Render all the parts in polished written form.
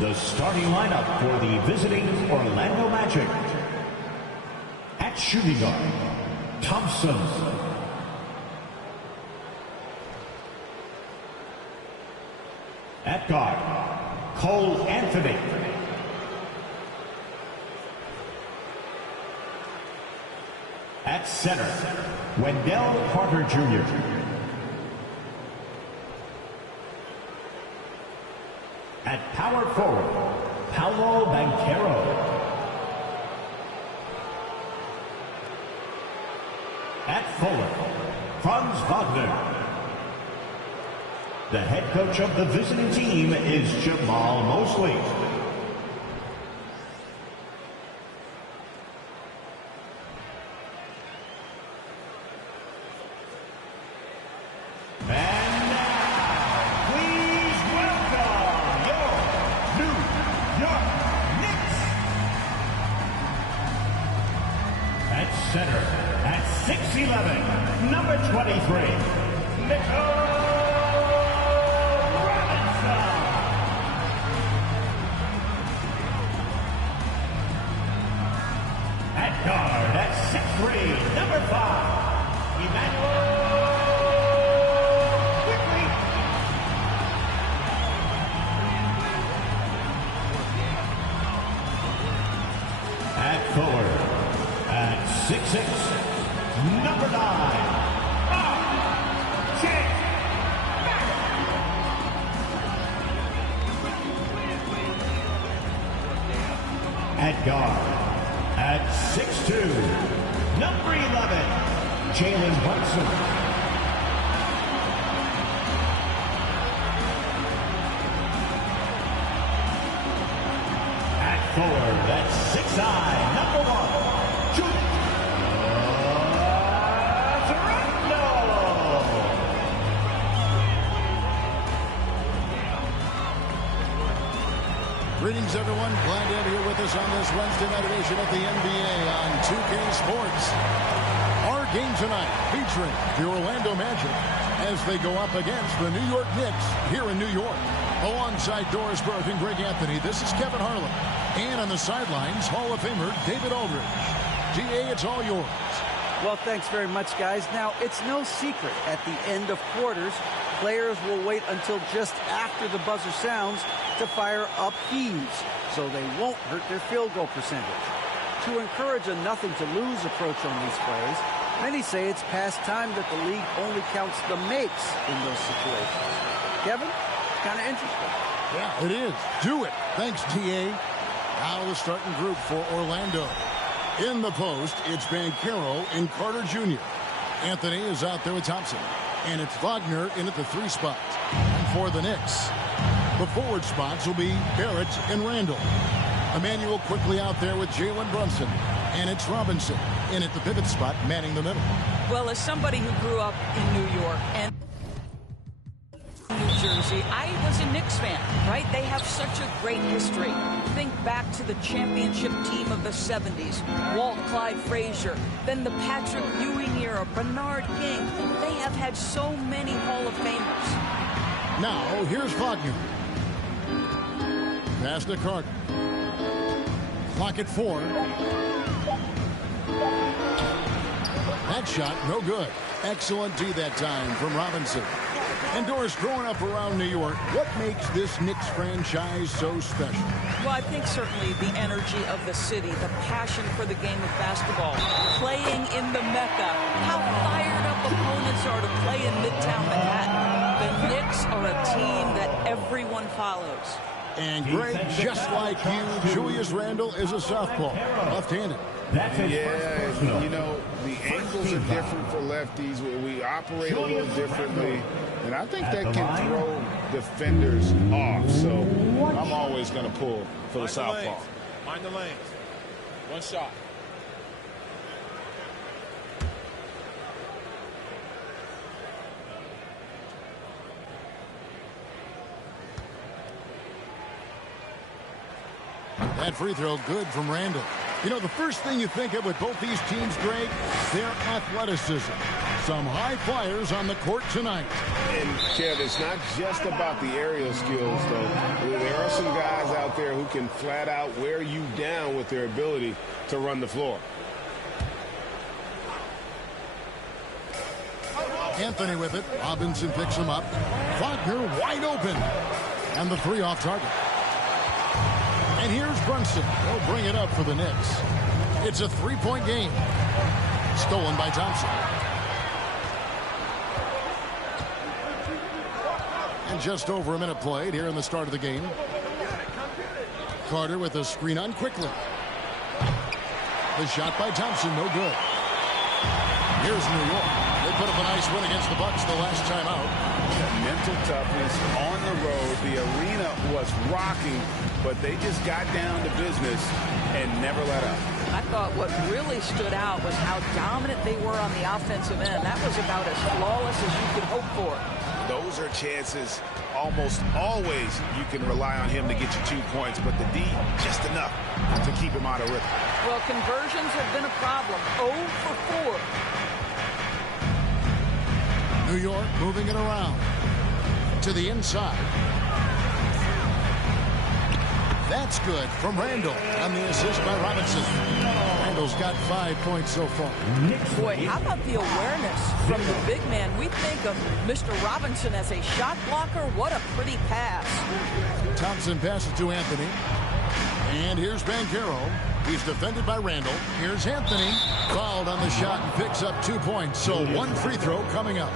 The starting lineup for the visiting Orlando Magic. At shooting guard, Thompson. At guard, Cole Anthony. At center, Wendell Carter Jr. At power forward, Paolo Banchero. At Fuller, Franz Wagner. The head coach of the visiting team is Jamal Mosley. And now, please welcome your New York Knicks. At center, at 6'11", number 23, Nicholas. At guard, at 6'3", number 5, Emmanuel Quickly. At forward, at 6'6", number 9, R.J. At guard, at 6'2", number 11, Jalen Brunson. At forward, at 6'9", number 1, Julius Randle. Greetings, everyone. Glad to have you here with us on this Wednesday night edition of the NBA on 2K Sports. Our game tonight featuring the Orlando Magic as they go up against the New York Knicks here in New York. Alongside Doris Burke and Greg Anthony, this is Kevin Harlan. And on the sidelines, Hall of Famer David Aldridge. GA, it's all yours. Well, thanks very much, guys. Now, it's no secret at the end of quarters, players will wait until just after the buzzer sounds to fire up heaves, so they won't hurt their field goal percentage. To encourage a nothing-to-lose approach on these plays, many say it's past time that the league only counts the makes in those situations. Kevin, it's kind of interesting. Yeah, it is. Do it. Thanks, TA. Now the starting group for Orlando. In the post, it's Banchero and Carter Jr. Anthony is out there with Thompson. And it's Wagner in at the 3 spot. And for the Knicks, the forward spots will be Barrett and Randall. Emmanuel quickly out there with Jalen Brunson. And it's Robinson in at the pivot spot, manning the middle. Well, as somebody who grew up in New York and New Jersey, I was a Knicks fan, right? They have such a great history. Think back to the championship team of the 70s, Walt Clyde Frazier, then the Patrick Ewing era, Bernard King. They have had so many Hall of Famers. Now, here's Wagner. Pass to Carter. Clock at 4. That shot, no good. Excellent D that time from Robinson. And Doris, growing up around New York, what makes this Knicks franchise so special? Well, I think certainly the energy of the city, the passion for the game of basketball, playing in the Mecca, how fired up opponents are to play in Midtown Manhattan. The Knicks are a team that everyone follows. And Greg, just like you, Julius Randle is a southpaw, left-handed. Yeah, you know, the angles are different for lefties. We operate a little differently. And I think that can throw defenders off. So I'm always going to pull for the southpaw. Mind the lanes. One shot. That free throw good from Randall. You know, the first thing you think of with both these teams, Greg, their athleticism. Some high flyers on the court tonight. And, Kev, it's not just about the aerial skills, though. There are some guys out there who can flat out wear you down with their ability to run the floor. Anthony with it. Robinson picks him up. Wagner wide open. And the three off target. And here's Brunson. He'll bring it up for the Knicks. It's a three-point game. Stolen by Thompson. And just over a minute played here in the start of the game. Carter with a screen on quickly. The shot by Thompson, no good. Here's New York. They put up a nice win against the Bucks the last time out. Mental toughness on the road. The arena was rocking, but they just got down to business and never let up. I thought what really stood out was how dominant they were on the offensive end. That was about as flawless as you could hope for. Those are chances almost always you can rely on him to get you 2 points, but the D, just enough to keep him out of rhythm. Well, conversions have been a problem. 0 for 4. New York moving it around to the inside. That's good from Randall on the assist by Robinson. Randall's got 5 points so far. Boy, how about the awareness from the big man? We think of Mr. Robinson as a shot blocker. What a pretty pass. Thompson passes to Anthony. And here's Banchero. He's defended by Randall. Here's Anthony. Fouled on the shot and picks up 2 points. So 1 free throw coming up.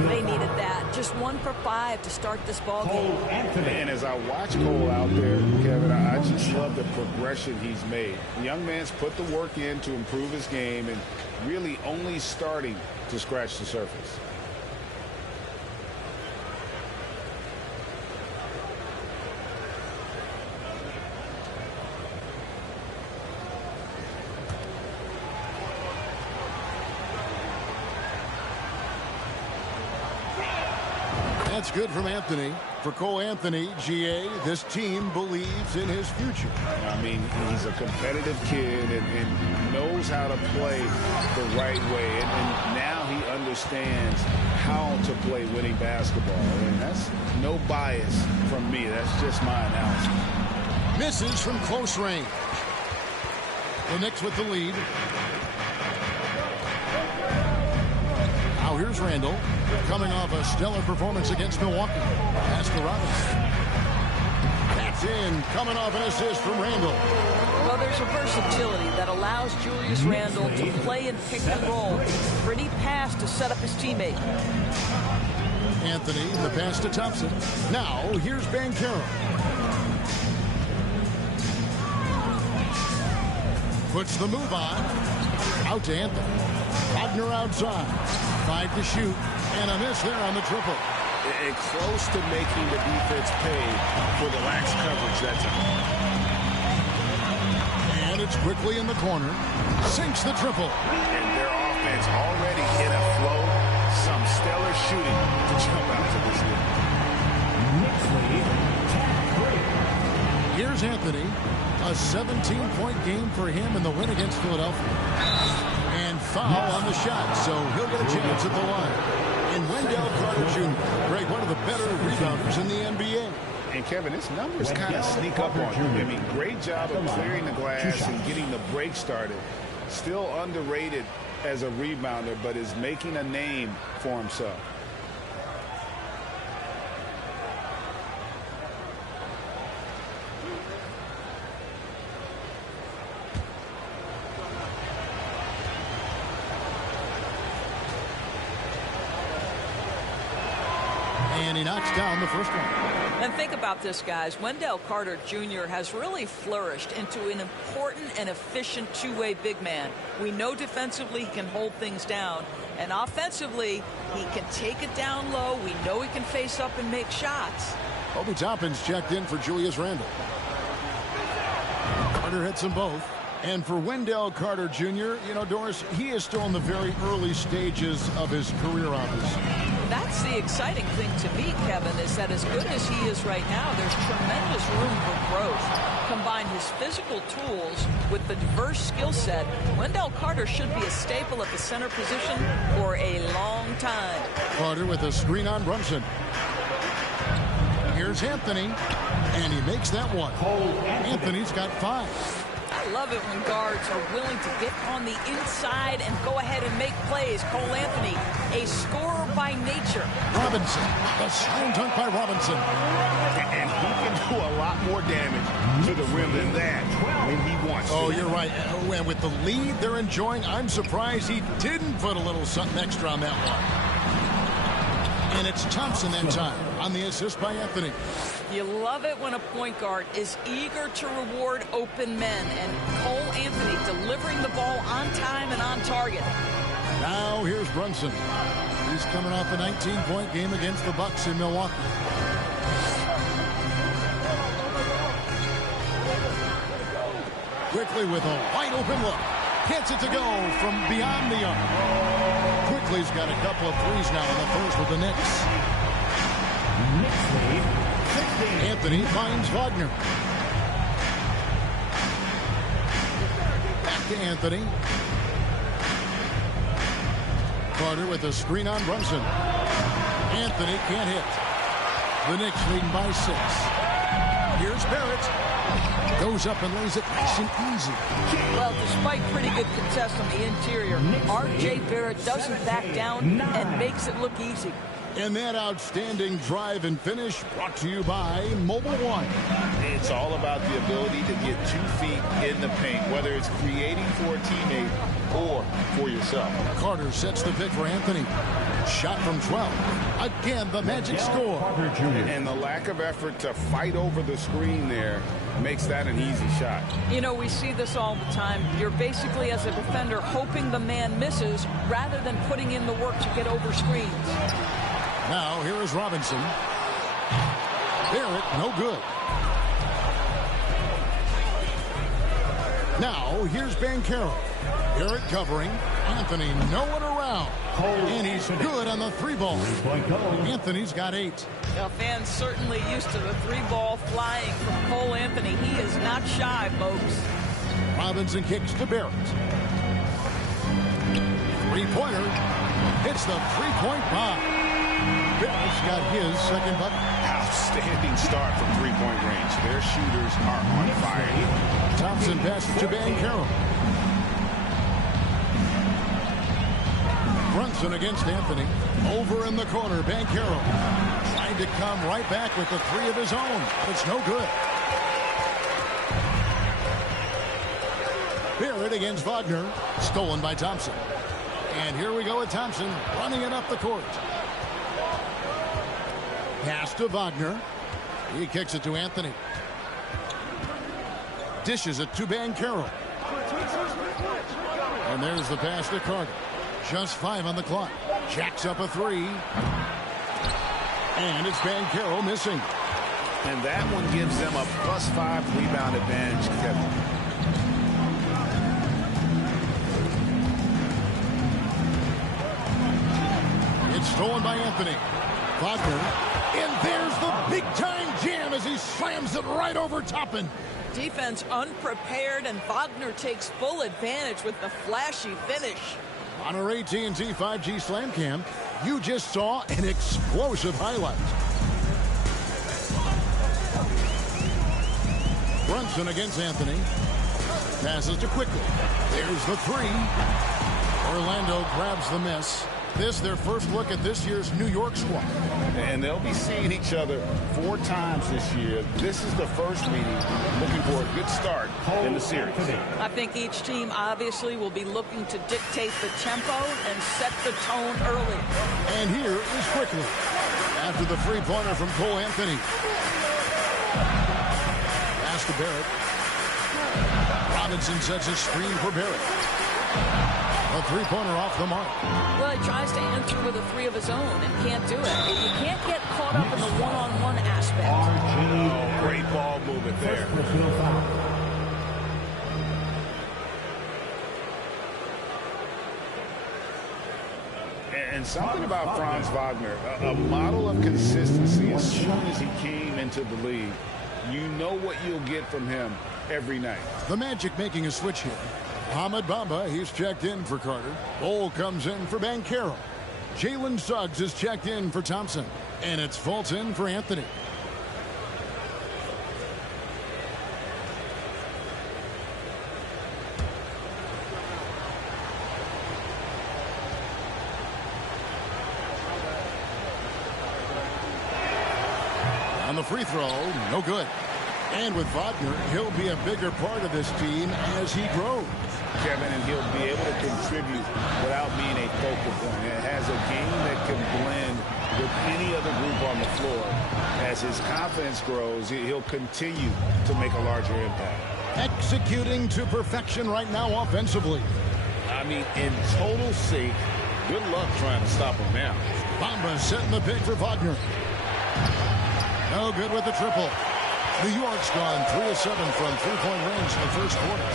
They needed that. Just 1 for 5 to start this ball game. And as I watch Cole out there, Kevin, I just love the progression he's made. The young man's put the work in to improve his game and really only starting to scratch the surface. That's good from Anthony. For Cole Anthony, GA, this team believes in his future. I mean, he's a competitive kid and knows how to play the right way. And now he understands how to play winning basketball. And that's no bias from me. That's just my analysis. Misses from close range. The Knicks with the lead. Now here's Randall. Coming off a stellar performance against Milwaukee. Pass to Robinson. That's in. Coming off an assist from Randall. Well, there's a versatility that allows Julius Randle to play and pick and roll. Pretty pass to set up his teammate. Anthony, the pass to Thompson. Now, here's Banchero. Puts the move on. Out to Anthony. Wagner outside. 5 to shoot. And a miss there on the triple. And close to making the defense pay for the lax coverage that time. And it's quickly in the corner. Sinks the triple. And their offense already in a flow. Some stellar shooting to jump out to this game. Here's Anthony. A 17-point game for him in the win against Philadelphia. And foul on the shot, so he'll get a chance at the line. And Wendell Carter Jr., Greg, one of the better rebounders in the NBA. And Kevin, his numbers kind of sneak up on him. I mean, great job of clearing the glass and getting the break started. Still underrated as a rebounder, but is making a name for himself. And he knocks down the first one. And think about this, guys. Wendell Carter Jr. has really flourished into an important and efficient two-way big man. We know defensively he can hold things down. And offensively, he can take it down low. We know he can face up and make shots. Obi Toppin's checked in for Julius Randle. Carter hits them both. And for Wendell Carter Jr., you know, Doris, he is still in the very early stages of his career, obviously. That's the exciting thing to me, Kevin, is that as good as he is right now, there's tremendous room for growth. Combine his physical tools with the diverse skill set, Wendell Carter should be a staple at the center position for a long time. Carter with a screen on Brunson. Here's Anthony. And he makes that one. Anthony's got 5. I love it when guards are willing to get on the inside and go ahead and make plays. Cole Anthony, a scorer by nature. Robinson, the slam dunk by Robinson. And he can do a lot more damage to the rim than that when he wants to. Oh, you're right. And with the lead they're enjoying, I'm surprised he didn't put a little something extra on that one. And it's Thompson that time on the assist by Anthony. You love it when a point guard is eager to reward open men, and Cole Anthony delivering the ball on time and on target. Now here's Brunson. He's coming off a 19-point game against the Bucks in Milwaukee. Quickly with a wide open look. Gets it to go from beyond the arc. Quickly's got a couple of threes now in the first with the Knicks. Anthony finds Wagner. Back to Anthony. Carter with a screen on Brunson. Anthony can't hit. The Knicks leading by 6. Here's Barrett. Goes up and lays it nice and easy. Well, despite pretty good contest on the interior, R.J. Barrett doesn't back down and makes it look easy. And that outstanding drive and finish brought to you by Mobile One. It's all about the ability to get 2 feet in the paint, whether it's creating for a teammate or for yourself. Carter sets the pick for Anthony. Shot from 12. Again, the Magic score. And the lack of effort to fight over the screen there makes that an easy shot. You know, we see this all the time. You're basically, as a defender, hoping the man misses rather than putting in the work to get over screens. Now, here is Robinson. Barrett, no good. Now, here's Banchero. Barrett covering. Anthony, no one around. And he's good on the 3-ball. Anthony's got 8. Now, fans certainly used to the 3-ball flying from Cole Anthony. He is not shy, folks. Robinson kicks to Barrett. 3-pointer. Hits the 3-point bomb. Barrett's got his second bucket. Outstanding start from 3-point range. Their shooters are on fire. Thompson passes to Banchero. Brunson against Anthony. Over in the corner, Banchero trying to come right back with the 3 of his own. But it's no good. Barrett against Wagner. Stolen by Thompson. And here we go with Thompson running it up the court. Pass to Wagner. He kicks it to Anthony. Dishes it to Banchero. And there's the pass to Carter. Just 5 on the clock. Jacks up a 3. And it's Banchero missing. And that one gives them a +5 rebound advantage, Kevin. It's stolen by Anthony. Wagner. And there's the big-time jam as he slams it right over Toppin. Defense unprepared, and Wagner takes full advantage with the flashy finish. On our AT&T 5G Slam Cam, you just saw an explosive highlight. Brunson against Anthony. Passes to Quickly. There's the 3. Orlando grabs the miss. This their first look at this year's New York squad. And they'll be seeing each other 4 times this year. This is the first meeting, looking for a good start in the series. I think each team obviously will be looking to dictate the tempo and set the tone early. And here is Quickly. After the 3-pointer from Cole Anthony. Pass to Barrett. Robinson sets a screen for Barrett. A 3-pointer off the mark. Well, he tries to answer with a 3 of his own and can't do it. You can't get caught up in the one-on-one aspect. Oh, great ball movement there. And something about Franz Wagner, a model of consistency. As soon as he came into the league, you know what you'll get from him every night. The Magic making a switch here. Ahmed Bamba, he's checked in for Carter. Bol comes in for Banchero. Jalen Suggs is checked in for Thompson. And it's Fulton for Anthony. free throw, no good. And with Wagner, he'll be a bigger part of this team as he grows. Kevin, and he'll be able to contribute without being a focal point. It has a game that can blend with any other group on the floor. As his confidence grows, he'll continue to make a larger impact. Executing to perfection right now offensively. I mean, in total sync. Good luck trying to stop him now. Bamba setting the pick for Wagner. No good with the triple. New York's gone 3 of 7 from three-point range in the first quarter.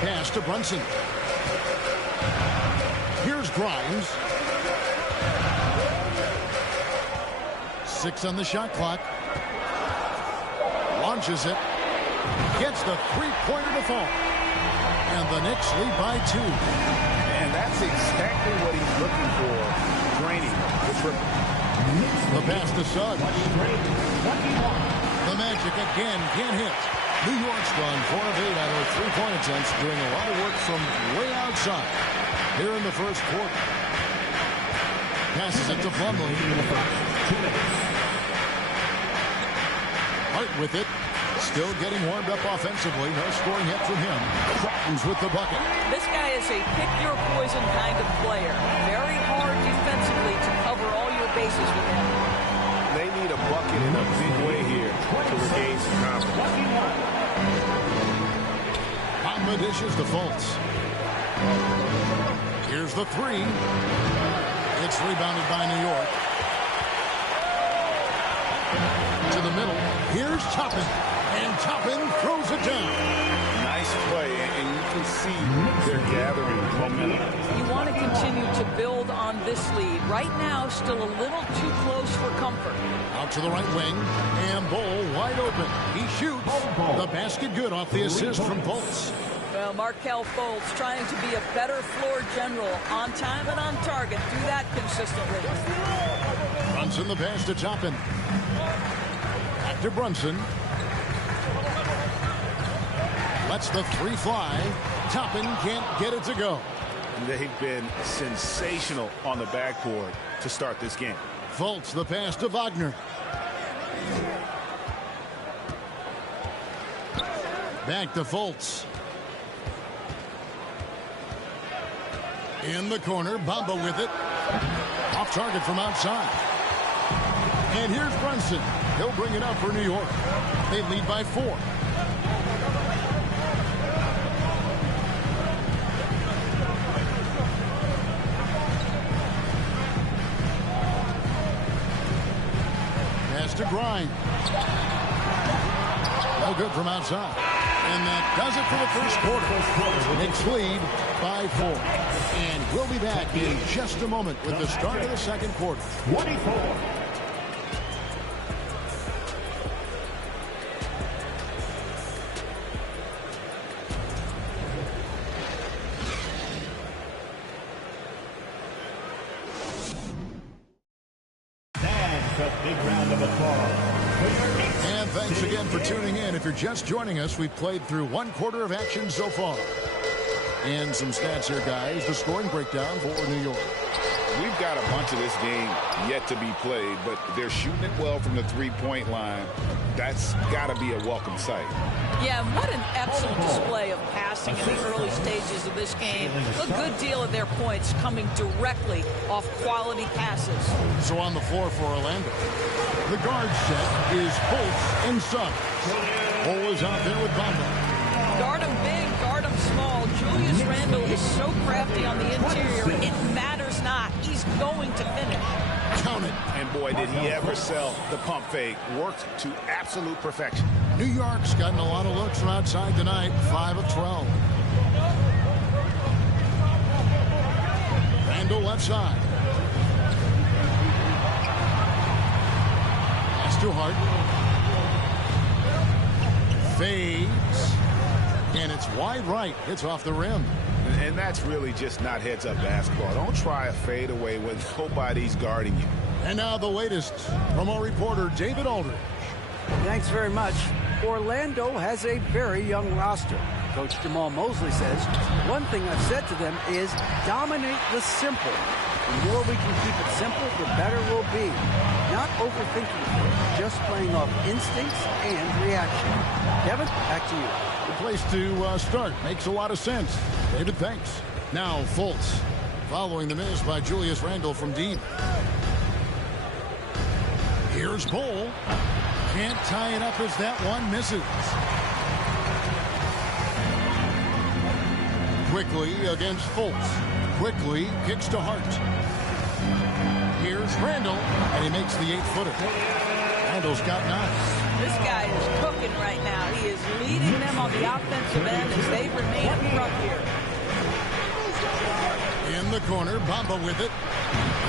Pass to Brunson. Here's Grimes. 6 on the shot clock. Launches it. Gets the three-pointer to fall. And the Knicks lead by 2. And that's exactly what he's looking for. Draining the triple. The pass to Suggs. The Magic again can't hit. New York's gone 4 of 8 on their three-point attempts, doing a lot of work from way outside here in the first quarter. Passes it to Plumlee. Hart with it. Still getting warmed up offensively. No scoring yet from him. Crowns with the bucket. This guy is a pick-your-poison kind of player. Very hard defensively to cover all your bases with him. They need a bucket in a big way here to regain some confidence. Bamba dishes to Fultz. Here's the three. It's rebounded by New York. To the middle. Here's Toppin. And Toppin throws it down. Nice play, and you can see they're gathering momentum. You want to continue to build on this lead. Right now, still a little too close for comfort. Out to the right wing, and Bol wide open. He shoots. The basket good off the assist from Fultz. Well, Markelle Fultz trying to be a better floor general, on time and on target. Do that consistently. Brunson the pass to Toppin. Back to Brunson. Lets the three fly. Toppin can't get it to go. They've been sensational on the backboard to start this game. Fultz the pass to Wagner. Back to Fultz. In the corner, Bamba with it. Off target from outside. And here's Brunson. He'll bring it up for New York. They lead by 4. Pass to Grimes. No good from outside. And that does it for the first quarter. Knicks lead by 4. And we'll be back in just a moment with the start of the second quarter. 24. That's a big round of applause. And thanks again for tuning in. If you're just joining us, we've played through 1 quarter of action so far. And some stats here, guys. The scoring breakdown for New York. We've got a bunch of this game yet to be played, but they're shooting it well from the three-point line. That's got to be a welcome sight. Yeah, what an excellent display of passing in the early stages of this game. A good deal of their points coming directly off quality passes. So on the floor for Orlando, the guard set is Fultz and Suggs. Bol is out there with Bamba. Guard him big, guard him small. Julius Randle is so crafty on the interior, it matters not. He's going to finish. Count it. And boy, did he ever sell the pump fake. Worked to absolute perfection. New York's gotten a lot of looks from outside tonight. 5 of 12. Randle left side. Pass to Hart. Fades. And it's wide right. It's off the rim. And that's really just not heads-up basketball. Don't try a fadeaway when nobody's guarding you. And now the latest from our reporter, David Aldridge. Thanks very much. Orlando has a very young roster. Coach Jamal Mosley says, one thing I've said to them is dominate the simple. The more we can keep it simple, the better we'll be. not overthinking it, just playing off instincts and reaction. Kevin, back to you. The place to start. Makes a lot of sense. David, thanks. Now, Fultz. Following the miss by Julius Randle from deep. Here's Bull. Can't tie it up as that one misses. Quickly against Fultz. Quickly kicks to Hart. Here's Randle, and he makes the 8-footer. Randle's got 9. This guy is cooking right now. He is leading them on the offensive end as they remain up front here. In the corner, Bamba with it.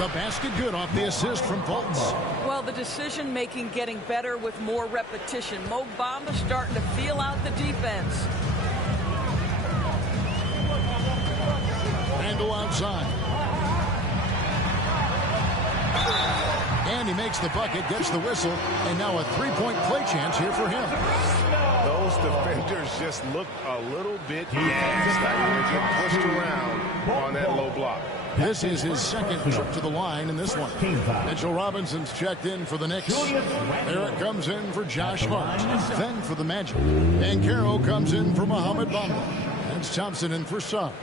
The basket good off the assist from Fultz. Well, the decision-making getting better with more repetition. Mo Bamba starting to feel out the defense. Randle outside. And he makes the bucket, gets the whistle, and now a three-point play chance here for him. Those defenders just looked a little bit gassed. They get pushed around on that low block. This is his second trip to the line in this one. Mitchell Robinson's checked in for the Knicks. Barrett comes in for Josh Hart. Then for the Magic. And Banchero comes in for Mohamed Bamba. That's Thompson in for Suggs.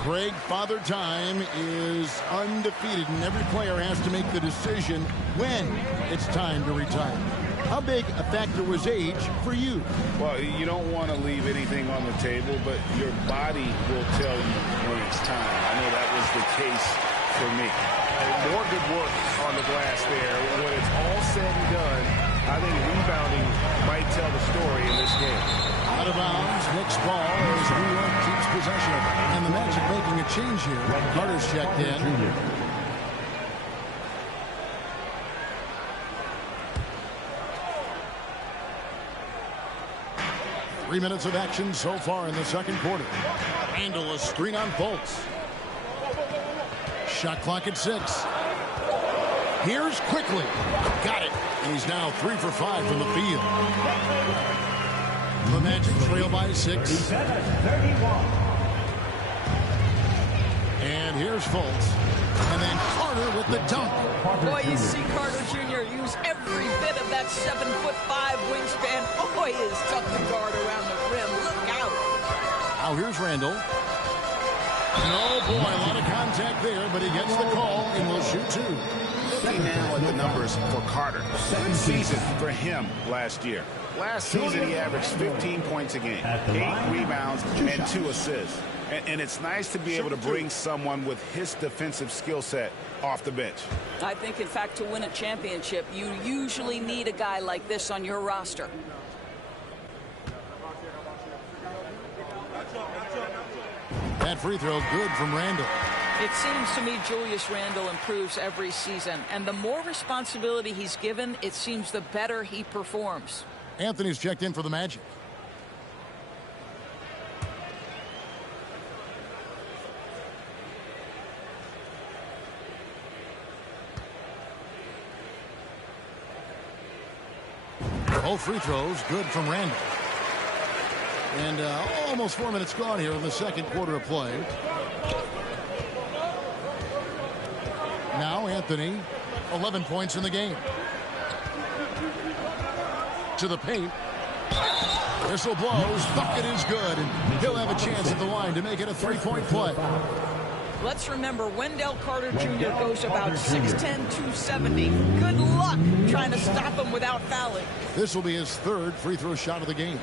Craig, Father Time is undefeated, and every player has to make the decision when it's time to retire. How big a factor was age for you? Well, you don't want to leave anything on the table, but your body will tell you when it's time. I know that was the case for me. More good work on the glass there. When it's all said and done, I think rebounding might tell the story in this game. Out of bounds, Knicks ball as New York keeps possession of it. And the Magic making a change here. Carter's checked in. Three minutes of action so far in the second quarter. Randle a screen on Fultz. Shot clock at 6. Here's quickly. Got it. And he's now 3 for 5 from the field. The Magic trail by 6. And here's Fultz. And then Carter with the dunk. Boy, you see Carter Jr. use every bit of that 7'5" wingspan. Boy, is tough to guard around the rim. Look out. Now here's Randle. Oh, boy, a lot of contact there, but he gets the call and will shoot 2. Looking now at the numbers for Carter. Good season for him last year. Last season, he averaged 15 points a game, 8 rebounds, and 2 assists. And it's nice to be able to bring someone with his defensive skill set off the bench. I think, in fact, to win a championship, you usually need a guy like this on your roster. That free throw good from Randle. It seems to me Julius Randle improves every season, and the more responsibility he's given, it seems the better he performs. Anthony's checked in for the Magic. Both free throws good from Randle. And almost 4 minutes gone here in the second quarter of play. Now Anthony, 11 points in the game. To the paint. Whistle blows. Bucket is good. And he'll have a chance at the line to make it a three-point play. Let's remember, Wendell Carter Jr. goes about 6'10", 270. Good luck trying to stop him without fouling. This will be his third free throw shot of the game.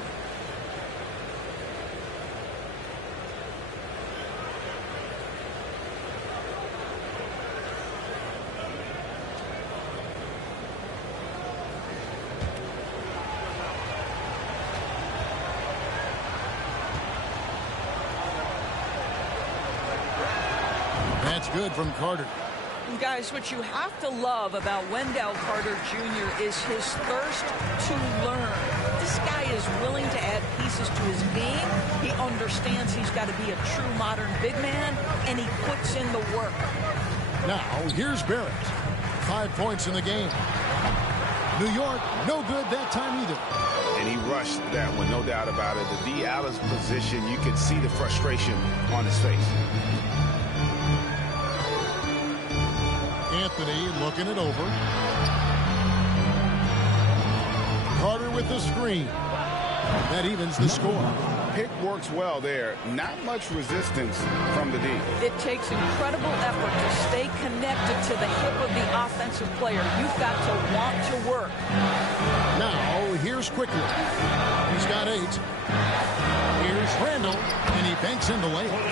That's good from Carter. Guys, what you have to love about Wendell Carter Jr. is his thirst to learn. This guy is willing to add pieces to his game. He understands he's got to be a true modern big man, and he puts in the work. Now, here's Barrett. 5 points in the game. New York, no good that time either. and he rushed that one, no doubt about it. The D out of position, you could see the frustration on his face. Anthony looking it over. Carter with the screen. That evens the score. Pick works well there. Not much resistance from the D. It takes incredible effort to stay connected to the hip of the offensive player. You've got to want to work. Now, here's Quickly. He's got 8. Here's Randall, and he banks in the layup.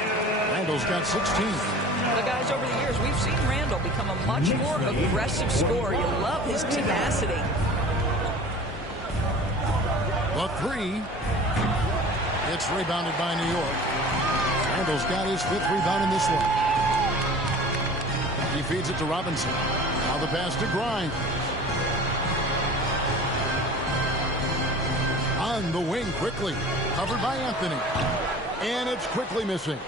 Randall's got 16. The guys, over the years, we've seen Randall become a much more aggressive scorer. You love his tenacity. The 3. It's rebounded by New York. Randall's got his 5th rebound in this one. He feeds it to Robinson. Now the pass to Grimes. On the wing quickly. Covered by Anthony. And it's quickly missing.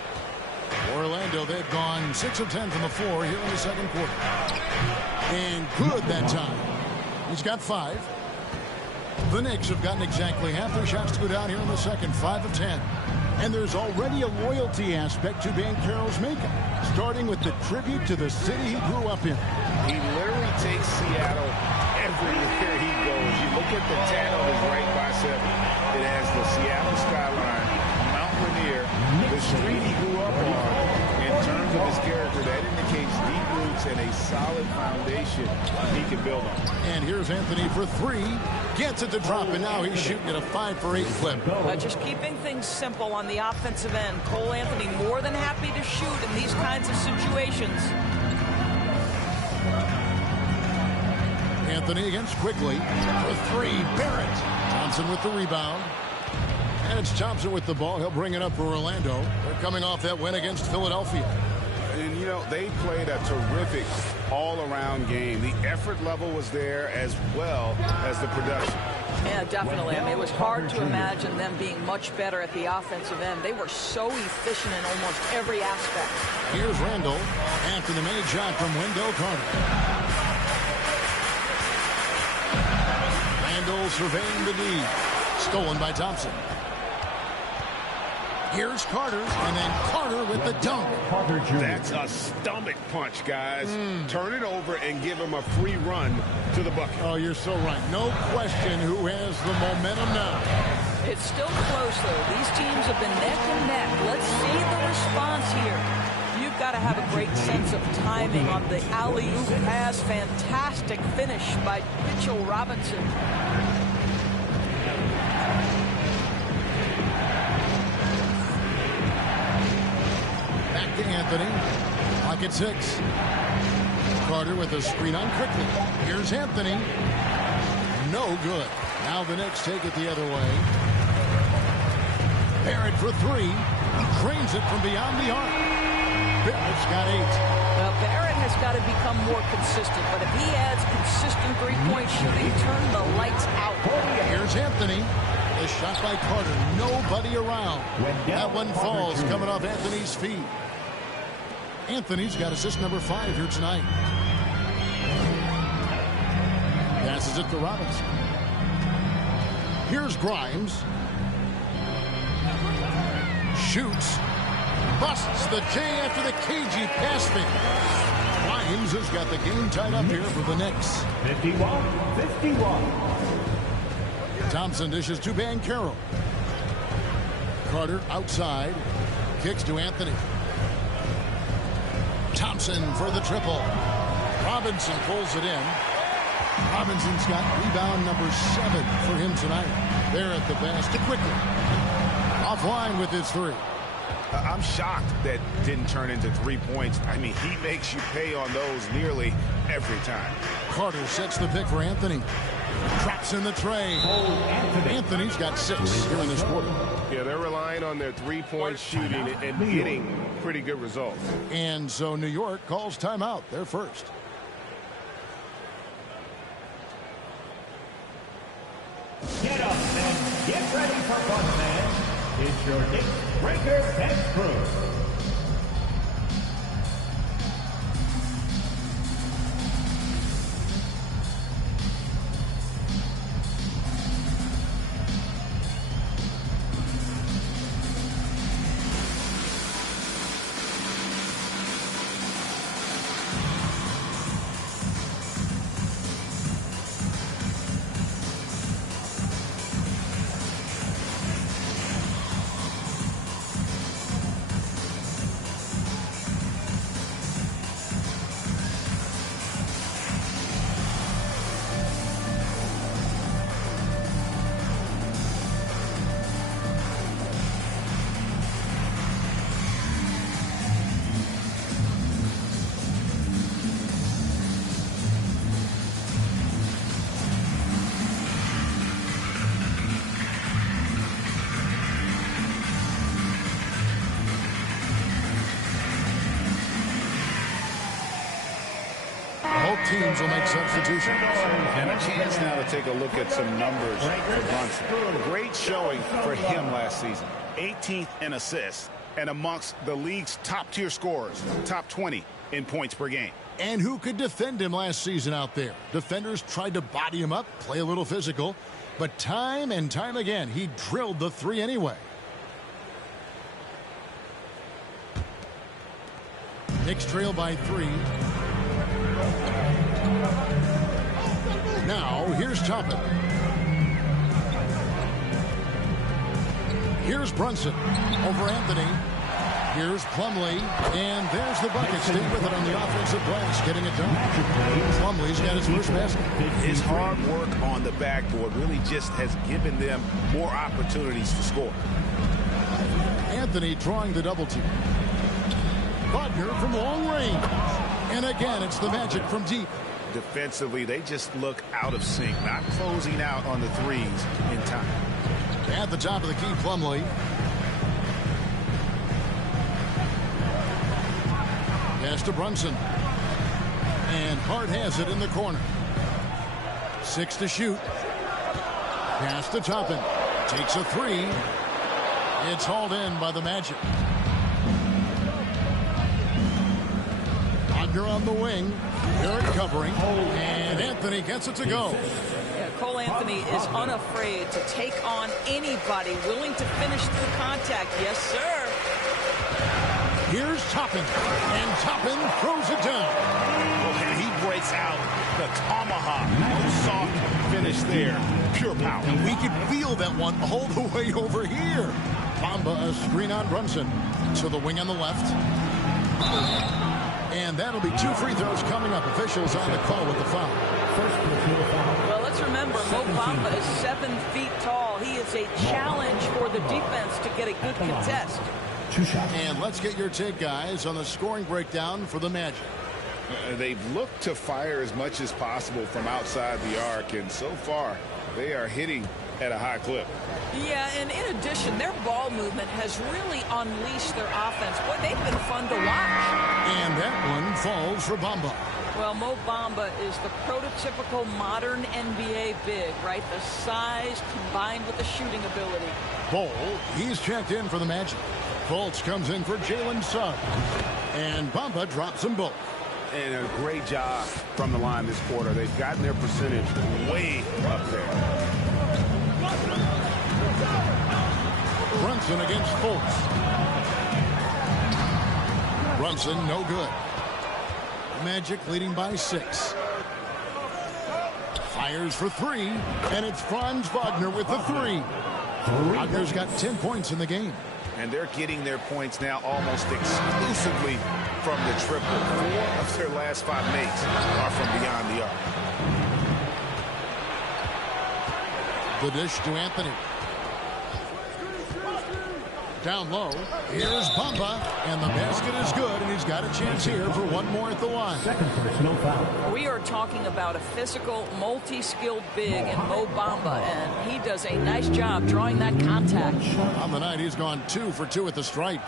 Orlando, they've gone 6 of 10 from the floor here in the second quarter. And good that time. He's got 5. The Knicks have gotten exactly half their shots to go down here in the second, 5 of 10. And there's already a loyalty aspect to Banchero's makeup, starting with the tribute to the city he grew up in. He literally takes Seattle everywhere he goes. You look at the tat on his right bicep. It has the Seattle skyline, Mount Rainier, the street he grew up on. In terms of his character, that indicates deep roots and a solid foundation he can build on. And here's Anthony for 3. Gets it to drop, and now he's shooting at a 5 for 8 clip. Just keeping things simple on the offensive end. Cole Anthony more than happy to shoot in these kinds of situations. Anthony against Quigley for 3. Barrett. Thompson with the rebound. And it's Thompson with the ball. He'll bring it up for Orlando. They're coming off that win against Philadelphia. And, you know, they played a terrific all-around game. The effort level was there as well as the production. Yeah, definitely. I mean, it was hard to imagine them being much better at the offensive end. They were so efficient in almost every aspect. Here's Randall. After the made shot from Wendell Carter. Randall surveying the D. Stolen by Thompson. Here's Carter, and then Carter with the dunk. That's a stomach punch, guys. Turn it over and give him a free run to the bucket. Oh, you're so right. No question who has the momentum now. It's still close, though. These teams have been neck and neck. Let's see the response here. You've got to have a great sense of timing on the alley-oop pass. Fantastic finish by Mitchell Robinson. Back to Anthony. Clock at 6. Carter with a screen on quickly. Here's Anthony. No good. Now the Knicks take it the other way. Barrett for 3. Drains it from beyond the arc. Barrett's got 8. Well, Barrett has got to become more consistent, but if he adds consistent three-point shooting, turn the lights out. Here's Anthony. The shot by Carter. Nobody around. That one falls coming off Anthony's feet. Anthony's got assist number 5 here tonight. Passes it to Robinson. Here's Grimes. Shoots. Busts the J after the cagey pass fake. Grimes has got the game tied up here for the Knicks. 51-51. Thompson dishes to Banchero. Carter outside. Kicks to Anthony. Thompson for the triple. Robinson pulls it in. Robinson's got rebound number 7 for him tonight. There at the basket quickly. Offline with his 3. I'm shocked that didn't turn into 3 points. I mean, he makes you pay on those nearly every time. Carter sets the pick for Anthony. Traps in the tray. Anthony's got 6 here in this quarter. Yeah, they're relying on their three-point shooting and getting pretty good results. And so New York calls timeout. They're first. Get up and get ready for fun, fans. It's your Knicks Breaker Bench Crew. both teams will make substitutions. And a chance now to take a look at some numbers for Brunson. Great showing for him last season. 18th in assists and amongst the league's top-tier scorers, top 20 in points per game. And who could defend him last season out there? Defenders tried to body him up, play a little physical, but time and time again, he drilled the three anyway. Knicks trail by 3. Now, here's Toppin. Here's Brunson over Anthony. Here's Plumlee, and there's the bucket. Stay with it on the offensive glass, getting it done. Plumlee's got his first basket. His hard work on the backboard really just has given them more opportunities to score. Anthony drawing the double team. Wagner from long range. And again, it's the Magic from deep. Defensively, they just look out of sync, not closing out on the threes in time. At the top of the key, Plumlee. Pass to Brunson. And Hart has it in the corner. 6 to shoot. Pass to Toppin. Takes a 3. It's hauled in by the Magic. Wagner on the wing. They're covering. And Anthony gets it to go. Yeah, Cole Anthony is unafraid to take on anybody willing to finish through contact. Yes, sir. Here's Toppin, and Toppin throws it down. And he breaks out the tomahawk. No soft finish there. Pure power. And we could feel that one all the way over here. Bamba a screen on Brunson. To the wing on the left. And that'll be 2 free throws coming up. Officials on the call with the foul. Well, let's remember, Mo Bamba is 7 feet tall. He is a challenge for the defense to get a good contest. And let's get your take, guys, on the scoring breakdown for the Magic. They've looked to fire as much as possible from outside the arc, and so far they are hitting at a high clip. Yeah, and in addition, their ball movement has really unleashed their offense. Boy, they've been fun to watch. And that one falls for Bamba. Well, Mo Bamba is the prototypical modern NBA big, right? The size combined with the shooting ability. Bol, he's checked in for the Magic. Fultz comes in for Jalen Suggs. And Bamba drops them both. And a great job from the line this quarter. They've gotten their percentage way up there. Brunson against Fultz. Brunson, no good. Magic leading by 6. Fires for 3, and it's Franz Wagner with the 3. Wagner's got 10 points in the game. And they're getting their points now almost exclusively from the triple. 4 of their last 5 makes are from beyond the arc. The dish to Anthony. Down low. Here's Bamba, and the basket is good, and he's got a chance here for one more at the line. Second personal foul. We are talking about a physical, multi-skilled big in Mo Bamba, and he does a nice job drawing that contact. On the night, he's gone 2 for 2 at the stripe.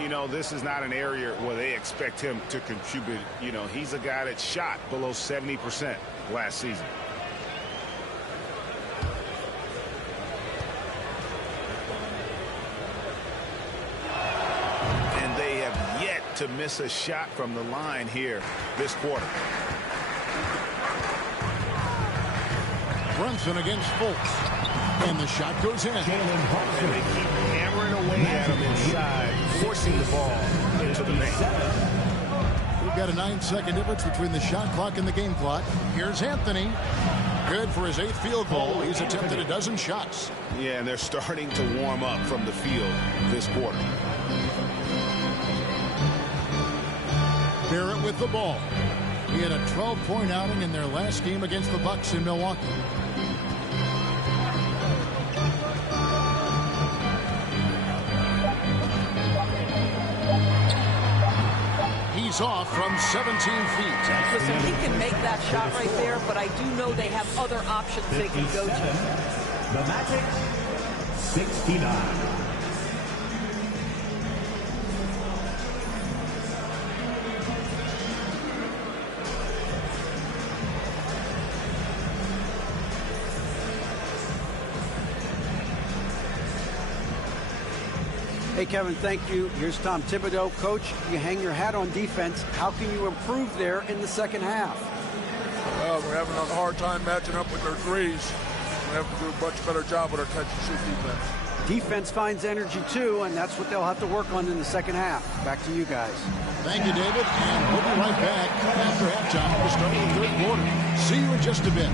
You know, this is not an area where they expect him to contribute. You know, he's a guy that shot below 70% last season. To miss a shot from the line here this quarter. Brunson against Fultz. And the shot goes in. And they keep hammering away at him inside, forcing the ball into the paint. We've got a 9-second difference between the shot clock and the game clock. Here's Anthony. Good for his 8th field goal. He's attempted a dozen shots. Yeah, and they're starting to warm up from the field this quarter. Barrett with the ball. He had a 12-point outing in their last game against the Bucks in Milwaukee. He's off from 17 feet. Listen, he can make that shot right there, but I do know they have other options they can go to. The Magic, 69. Hey, Kevin, thank you. Here's Tom Thibodeau. Coach, you hang your hat on defense. How can you improve there in the second half? We're having a hard time matching up with their threes. We have to do a much better job with our catch-and-shoot defense. Defense finds energy, too, and that's what they'll have to work on in the second half. Back to you guys. Thank you, David. And we'll be right back after halftime at the start of the third quarter. See you in just a bit.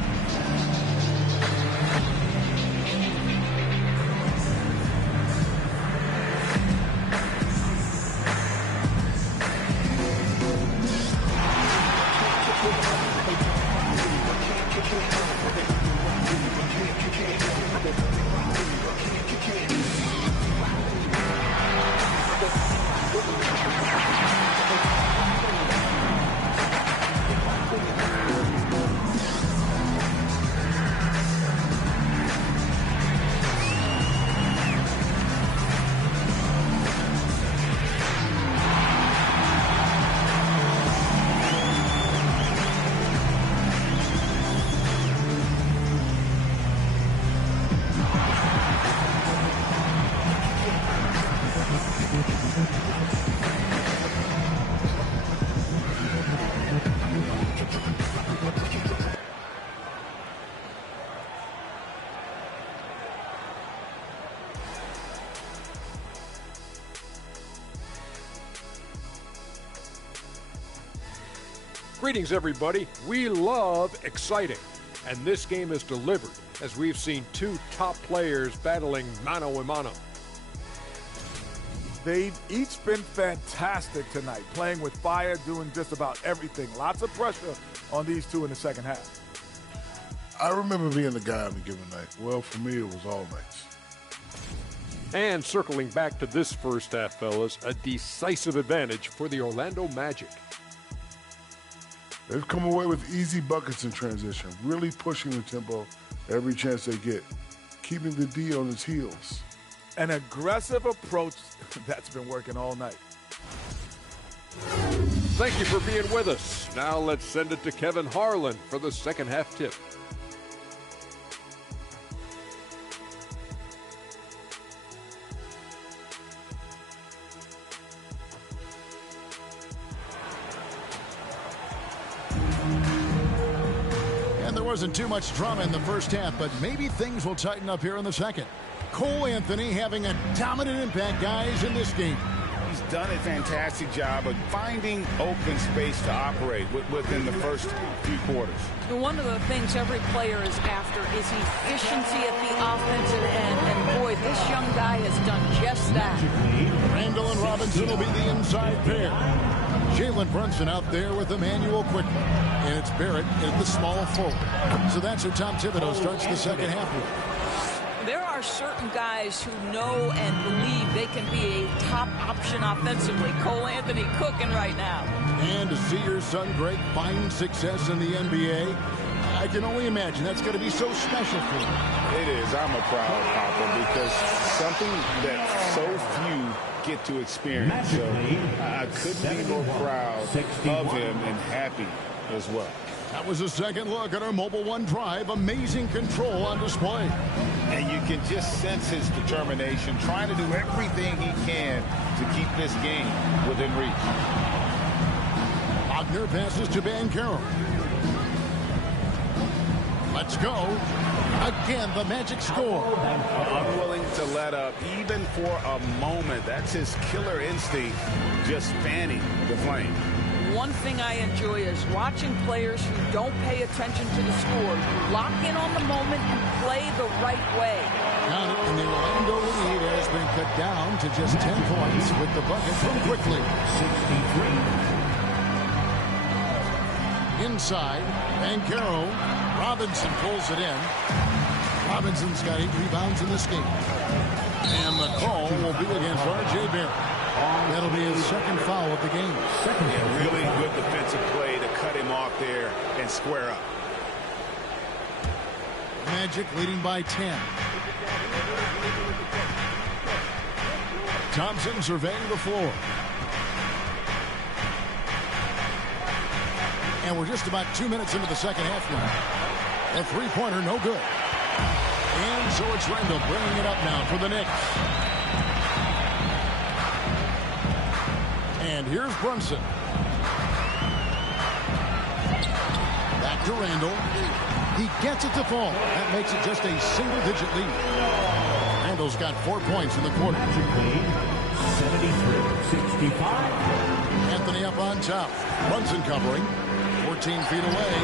Greetings, everybody. We love exciting, and this game is delivered as we've seen two top players battling mano a mano. They've each been fantastic tonight, playing with fire, doing just about everything. Lots of pressure on these two in the second half. I remember being the guy on a given night. Well, for me, it was all nights. And circling back to this first half, fellas, a decisive advantage for the Orlando Magic. They've come away with easy buckets in transition, really pushing the tempo every chance they get, keeping the D on its heels. An aggressive approach that's been working all night. Thank you for being with us. Now let's send it to Kevin Harlan for the second half tip. Wasn't too much drama in the first half, but maybe things will tighten up here in the second. Cole Anthony having a dominant impact, guys, in this game. He's done a fantastic job of finding open space to operate within the first few quarters. One of the things every player is after is efficiency at the offensive end, and boy, this young guy has done just that. Randall and Robinson will be the inside pair. Jalen Brunson out there with Emmanuel quickly. And it's Barrett at the small forward. So that's how Tom Thibodeau starts the second half with. There are certain guys who know and believe they can be a top option offensively. Cole Anthony cooking right now. And to see your son Greg find success in the NBA, I can only imagine that's going to be so special for him. It is. I'm a proud papa because something that so few get to experience. So I couldn't be more proud of him and happy as well. That was a second look at our Mobile One drive. Amazing control on display. And you can just sense his determination, trying to do everything he can to keep this game within reach. Wagner passes to Banchero. Let's go. Again, the Magic score. Unwilling to let up, even for a moment. That's his killer instinct, just fanning the flame. One thing I enjoy is watching players who don't pay attention to the score, who lock in on the moment and play the right way. And the Orlando lead has been cut down to just 10 points with the bucket from Quickly. 63. Inside, Banchero. Robinson pulls it in. Robinson's got 8 rebounds in this game. And the call will be against R.J. Barrett. That'll be his second foul of the game. Yeah, really good defensive play to cut him off there and square up. Magic leading by 10. Thompson surveying the floor. And we're just about 2 minutes into the second half now. A three-pointer, no good. And so it's Randall bringing it up now for the Knicks. And here's Brunson. Back to Randall. He gets it to fall. That makes it just a single-digit lead. Randall's got 4 points in the quarter. 73-65. Anthony up on top. Brunson covering. 14 feet away.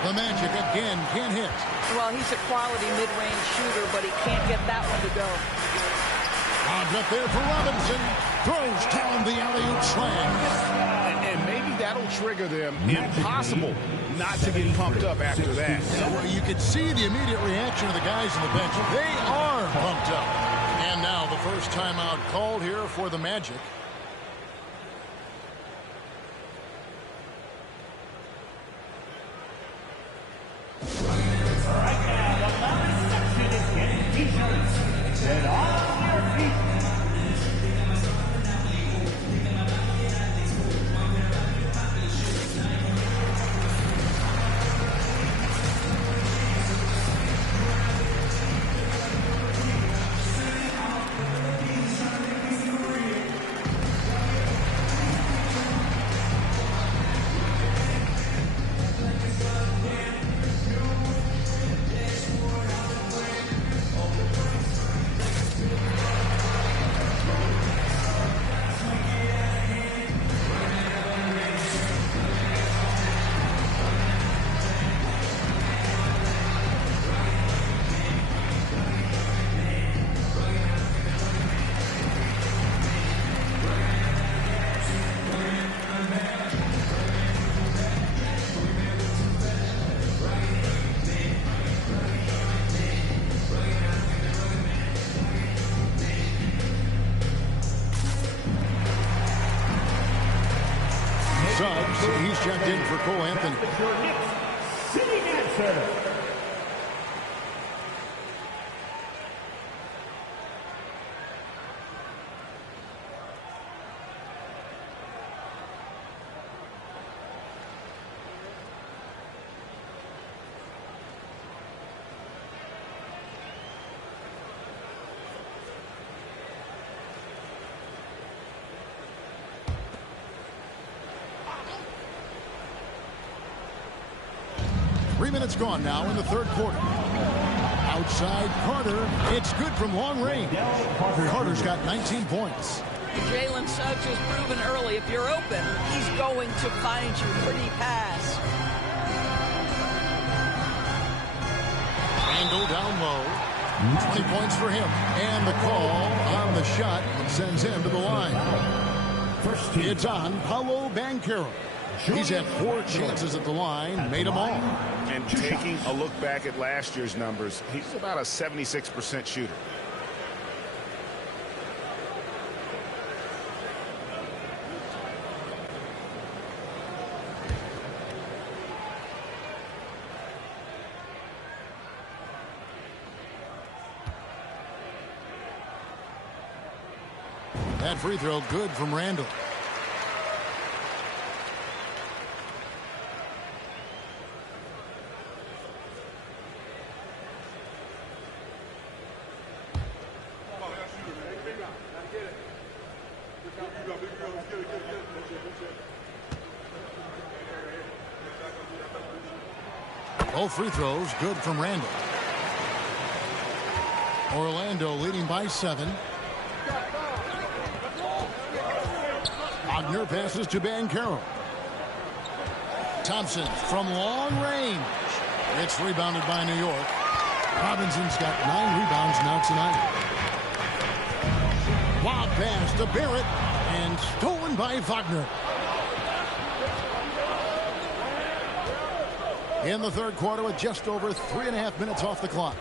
The Magic again can't hit. Well, he's a quality mid-range shooter, but he can't get that one to go. Lobbed up there for Robinson. Throws down the alley-oop slam. And maybe that'll trigger them. Impossible not to get pumped up after that. Well, you can see the immediate reaction of the guys on the bench. They are pumped up. And now the first timeout called here for the Magic. Right now, the loudest section is getting t-shirts. Get on your feet. Subs, he's checked in for Cole Anthony. Your Knicks sitting answer. Minutes gone now in the third quarter. Outside Carter. It's good from long range. Carter's got 19 points. Jalen Suggs has proven early, if you're open, he's going to find you. Pretty pass. Randall down low. 20 points for him. And the call on the shot sends him to the line. It's on Paolo Banchero. He's had 4 chances at the line, made them all. And taking a look back at last year's numbers, he's about a 76% shooter. That free throw good from Randall. Both free throws good from Randall. Orlando leading by 7. Wagner passes to Banchero. Thompson from long range. It's rebounded by New York. Robinson's got 9 rebounds now tonight. Lob pass to Barrett and stolen by Wagner. In the third quarter with just over 3.5 minutes off the clock.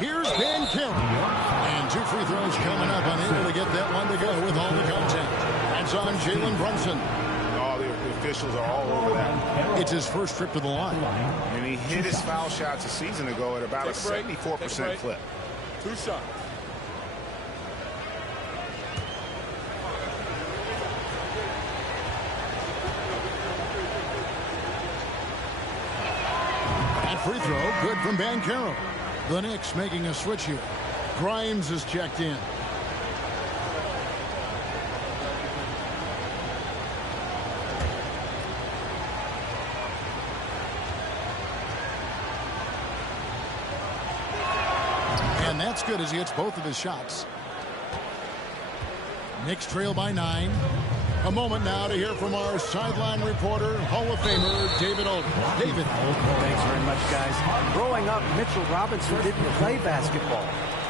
Here's Banchero. And 2 free throws coming up. Unable to get that one to go with all the contact. That's on Jalen Brunson. All the officials are all over that. It's his first trip to the line. And he hit his foul shots a season ago at about a 74% clip. 2 shots. Free throw, good from Banchero. The Knicks making a switch here. Grimes is checked in. That's good as he hits both of his shots. Knicks trail by 9. A moment now to hear from our sideline reporter, Hall of Famer David Aldridge. David. Thanks very much, guys. Growing up, Mitchell Robinson didn't play basketball,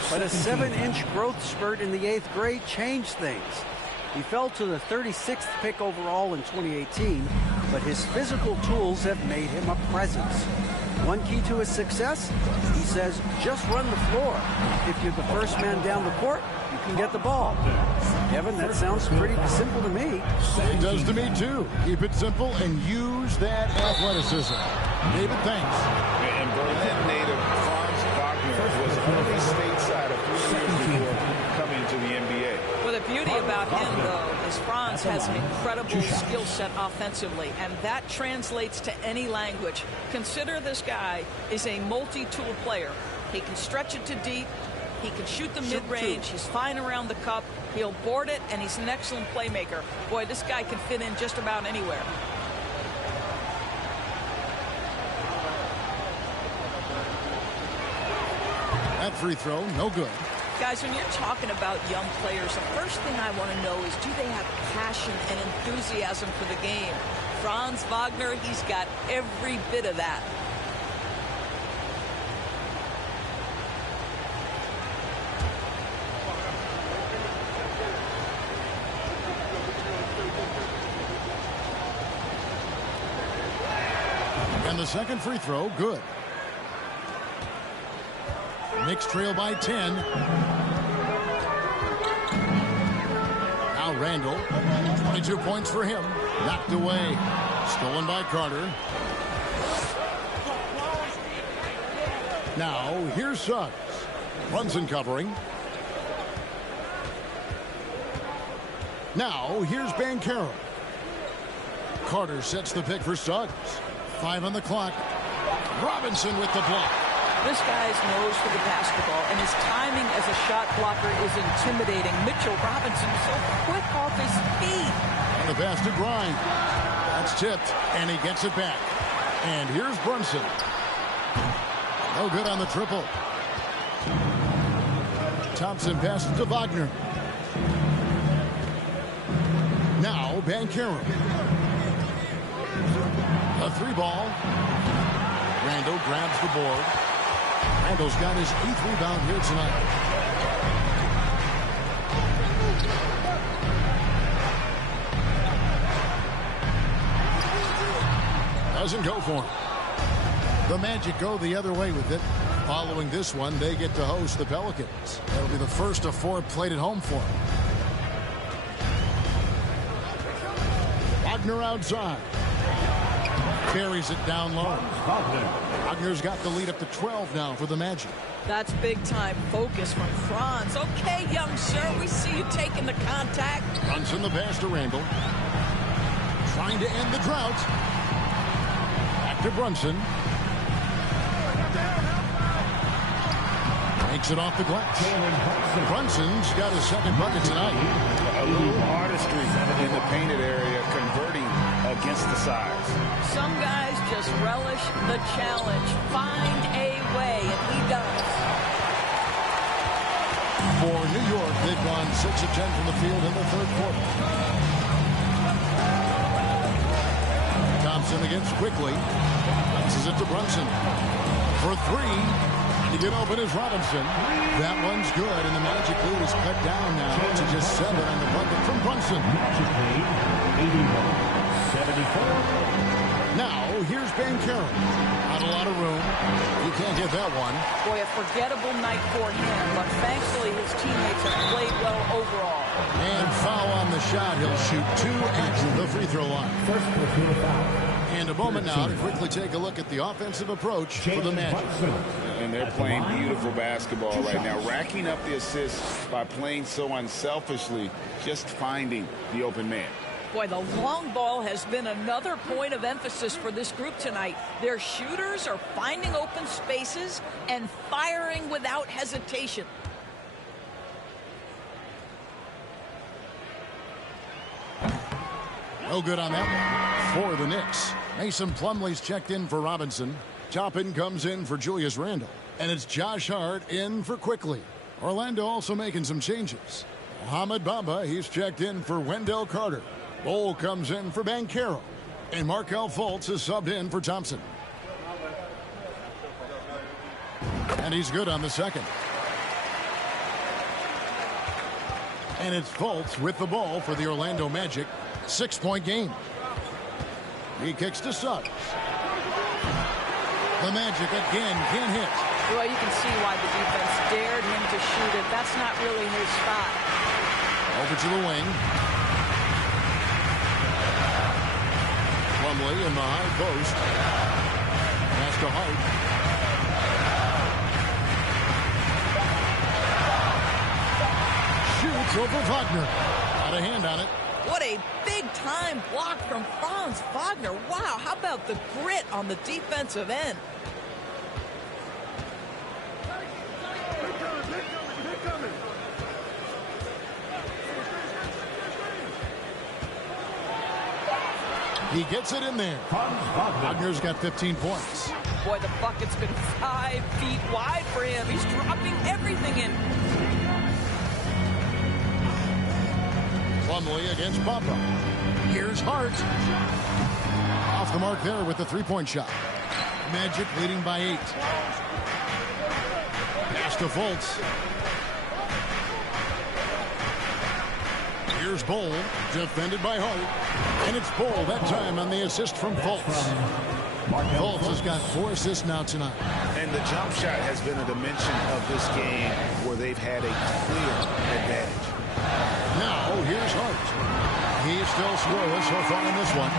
but a 7-inch growth spurt in the 8th grade changed things. He fell to the 36th pick overall in 2018, but his physical tools have made him a presence. One key to his success, he says, just run the floor. If you're the first man down the court, you can get the ball. Kevin, that sounds pretty simple to me. It does to me, too. Keep it simple and use that athleticism. David, thanks. And Berlin native Franz Wagner was only stateside a few years before coming to the NBA. Well, the beauty about him, though, is Franz has an incredible skill set offensively, and that translates to any language. Consider this guy is a multi-tool player. He can stretch it to deep. He can shoot the mid-range. He's fine around the cup. He'll board it, and he's an excellent playmaker. Boy, this guy can fit in just about anywhere. That free throw, no good. Guys, when you're talking about young players, the first thing I want to know is, do they have passion and enthusiasm for the game? Franz Wagner, he's got every bit of that. And the second free throw, good. Knicks trail by 10. Now Randall. 22 points for him. Knocked away. Stolen by Carter. Now here's Suggs. Brunson covering. Now here's Banchero. Carter sets the pick for Suggs. 5 on the clock. Robinson with the block. This guy's nose for the basketball, and his timing as a shot blocker is intimidating. Mitchell Robinson so quick off his feet. And the pass to Grind. That's tipped, and he gets it back. And here's Brunson. No good on the triple. Thompson passes to Wagner. Now Banchero. A 3-ball. Randall grabs the board. Randall's got his 8th rebound here tonight. Doesn't go for him. The Magic go the other way with it. Following this one, they get to host the Pelicans. That'll be the first of 4 played at home for them. Wagner outside. Carries it down low. Wagner's got the lead up to 12 now for the Magic. That's big-time focus from Franz. Okay, young sir, we see you taking the contact. Brunson the pass to Randall. Trying to end the drought. Back to Brunson. Makes it off the glass. Brunson's got his second bucket tonight. A little artistry in the painted area, converting against the size. Some guys just relish the challenge. Find a way, and he does. For New York, they've gone 6 of 10 from the field in the third quarter. Thompson against Quickly. Passes it to Brunson. For 3. To get open is Robinson. That one's good, and the Magic lead is cut down now to just 7 on the bucket from Brunson. Magic lead, 81-74. Now, here's Banchero. Not a lot of room. You can't get that one. Boy, a forgettable night for him, but thankfully his teammates have played well overall. And foul on the shot. He'll shoot 2 at the free throw line. First personal foul. And a moment now to quickly take a look at the offensive approach for the Magic. And they're playing beautiful basketball right now, racking up the assists by playing so unselfishly, just finding the open man. Boy, the long ball has been another point of emphasis for this group tonight. Their shooters are finding open spaces and firing without hesitation. No good on that one for the Knicks. Mason Plumlee's checked in for Robinson. Toppin comes in for Julius Randle. And it's Josh Hart in for Quickly. Orlando also making some changes. Mohamed Bamba, he's checked in for Wendell Carter. Bol comes in for Banchero. And Markelle Fultz is subbed in for Thompson. And he's good on the second. And it's Fultz with the ball for the Orlando Magic. 6-point game. He kicks to Suggs. The Magic again can't hit. Well, you can see why the defense dared him to shoot it. That's not really his spot. Over to the wing. Plumlee in the high post. Pass to Hart. Shoots over Wagner. Got a hand on it. What a big-time block from Franz Wagner. Wow, how about the grit on the defensive end? He gets it in there. Wagner's got 15 points. Boy, the bucket's been 5 feet wide for him. He's dropping everything in. Plumlee against Bamba. Here's Hart. Off the mark there with the three-point shot. Magic leading by 8. Pass to Fultz. Here's Bol, defended by Hart. And it's Bol that time on the assist from Fultz. Fultz has got 4 assists now tonight. And the jump shot has been a dimension of this game where they've had a clear advantage. Now, here's Hart. He's still scoreless so far in this one.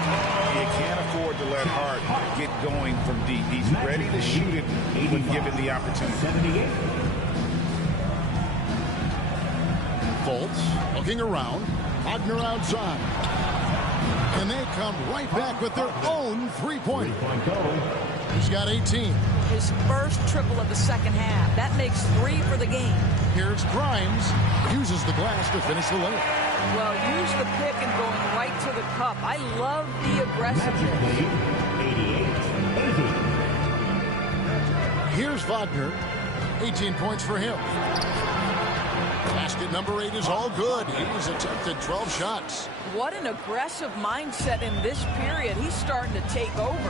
You can't afford to let Hart get going from deep. He's ready to shoot it when given the opportunity. Fultz looking around. Wagner outside. And they come right back with their own three-point. He's got 18. His first triple of the second half. That makes 3 for the game. Here's Grimes. Uses the glass to finish the layup. Well, use the pick and going right to the cup. I love the aggressiveness. Here's Wagner. 18 points for him. Basket number 8 is all good. He's attempted 12 shots. What an aggressive mindset in this period. He's starting to take over.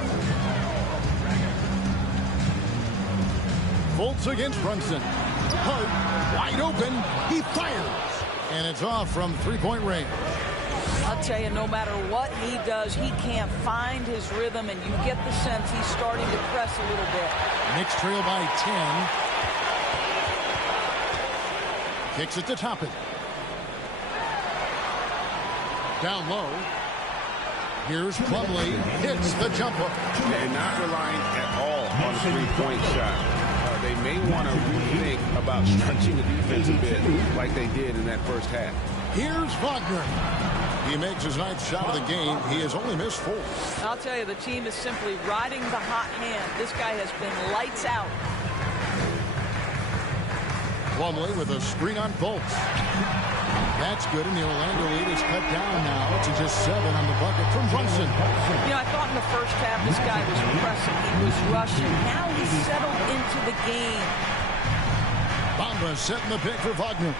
Fultz against Brunson. Hart wide open. He fires. And it's off from three-point range. I'll tell you, no matter what he does, he can't find his rhythm, and you get the sense he's starting to press a little bit. Knicks trail by 10. Kicks it to Toppin. Down low. Here's Plumlee. Hits the jumper. They're not relying at all on a three-point shot. They may want to rethink about stretching the defense a bit like they did in that first half. Here's Wagner. He makes his 9th shot of the game. He has only missed 4. I'll tell you, the team is simply riding the hot hand. This guy has been lights out. Plumlee with a screen on Fultz. That's good, and the Orlando lead is cut down now to just 7 on the bucket from Brunson. You know, I thought in the first half this guy was pressing. He was rushing. Now he's settled into the game. Bamba setting the pick for Wagner.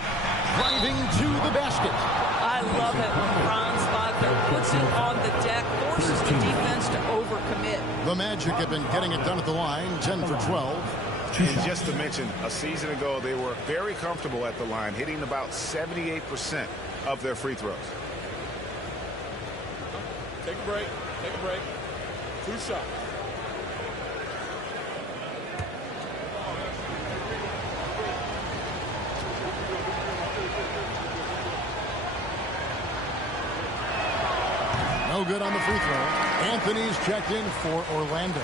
Driving to the basket. I love it when Franz Wagner puts it on the deck, forces the defense to overcommit. The Magic have been getting it done at the line, 10 for 12. And just to mention, a season ago, they were very comfortable at the line, hitting about 78% of their free throws. Take a break. Take a break. 2 shots. No good on the free throw. Anthony's checked in for Orlando.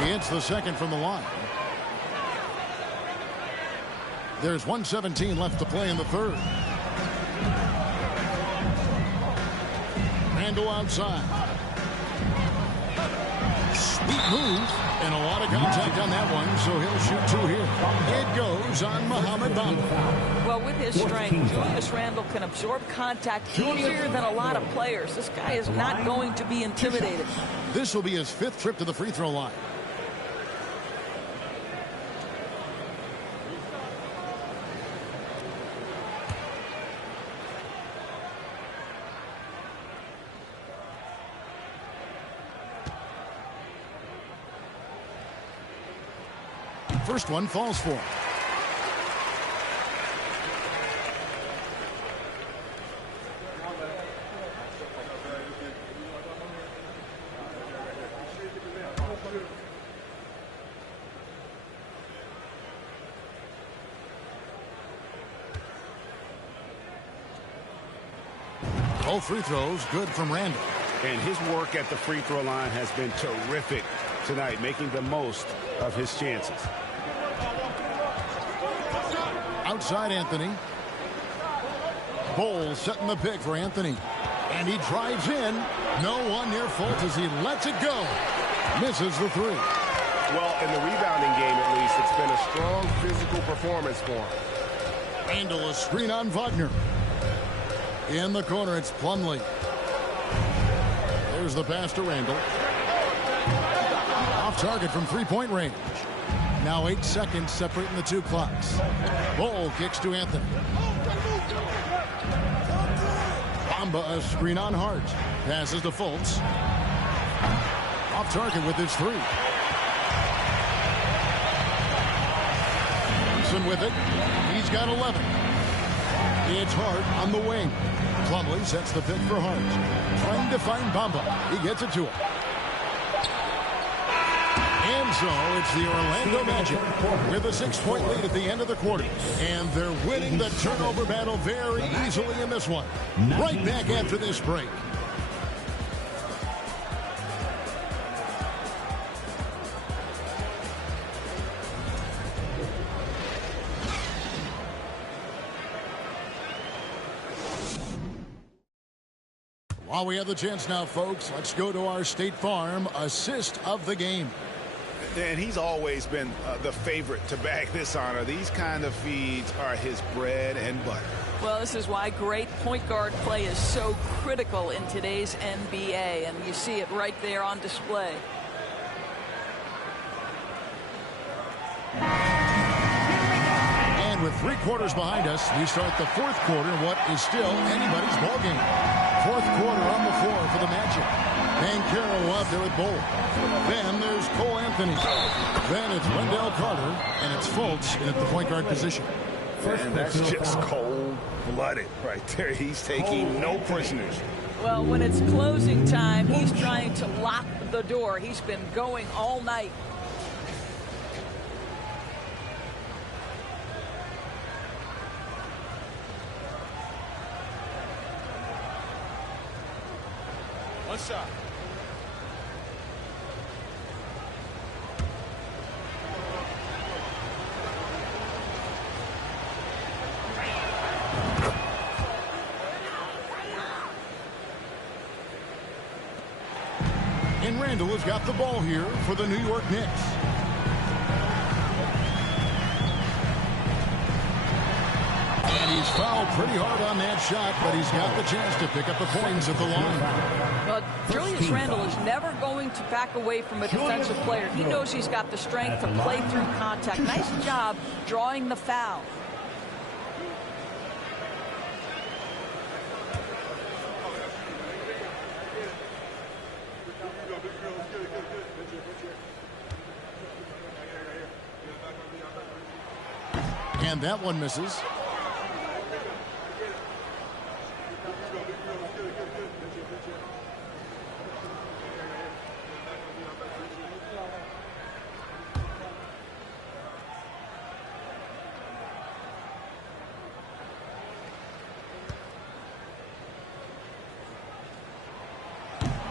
It's the second from the line. There's 1:17 left to play in the third. Randle outside. Sweet move. And a lot of contact on that one, so he'll shoot 2 here. It goes on Mohamed Bamba. Well, with his strength, Julius Randle can absorb contact easier than a lot of players. This guy is not going to be intimidated. This will be his 5th trip to the free throw line. First one falls for him. Both free throws good from Randle. And his work at the free throw line has been terrific tonight, making the most of his chances. Outside Anthony. Bowles setting the pick for Anthony. And he drives in. No one near fault as he lets it go. Misses the 3. Well, in the rebounding game, at least, it's been a strong physical performance for him. Randle, a screen on Wagner. In the corner, it's Plumlee. There's the pass to Randle. Off target from three-point range. Now 8 seconds separating the 2 clocks. Ball kicks to Anthony. Bamba, a screen on Hart. Passes to Fultz. Off target with his 3. Thompson with it. He's got 11. It's Hart on the wing. Plumlee sets the pick for Hart. Trying to find Bamba. He gets it to him. And so it's the Orlando Magic with a 6-point lead at the end of the quarter. And they're winning the turnover battle very easily in this one. Right back after this break. While we have the chance now, folks, let's go to our State Farm assist of the game. And he's always been the favorite to bag this honor. These kind of feeds are his bread and butter. Well, this is why great point guard play is so critical in today's NBA, and you see it right there on display. And with 3 quarters behind us, we start the 4th quarter, what is still anybody's ball game. 4th quarter on the floor for the Magic. Banchero out there with Bowles. Then there's Cole Anthony. Then it's Wendell Carter, and it's Fultz in at the point guard position. And that's just cold-blooded right there. He's taking no prisoners. Well, when it's closing time, he's trying to lock the door. He's been going all night. One shot. And Randle has got the ball here for the New York Knicks. And he's fouled pretty hard on that shot, but he's got the chance to pick up the points at the line. Well, Julius Randle is never going to back away from a defensive player. He knows he's got the strength to play through contact. Nice job drawing the foul. And that one misses.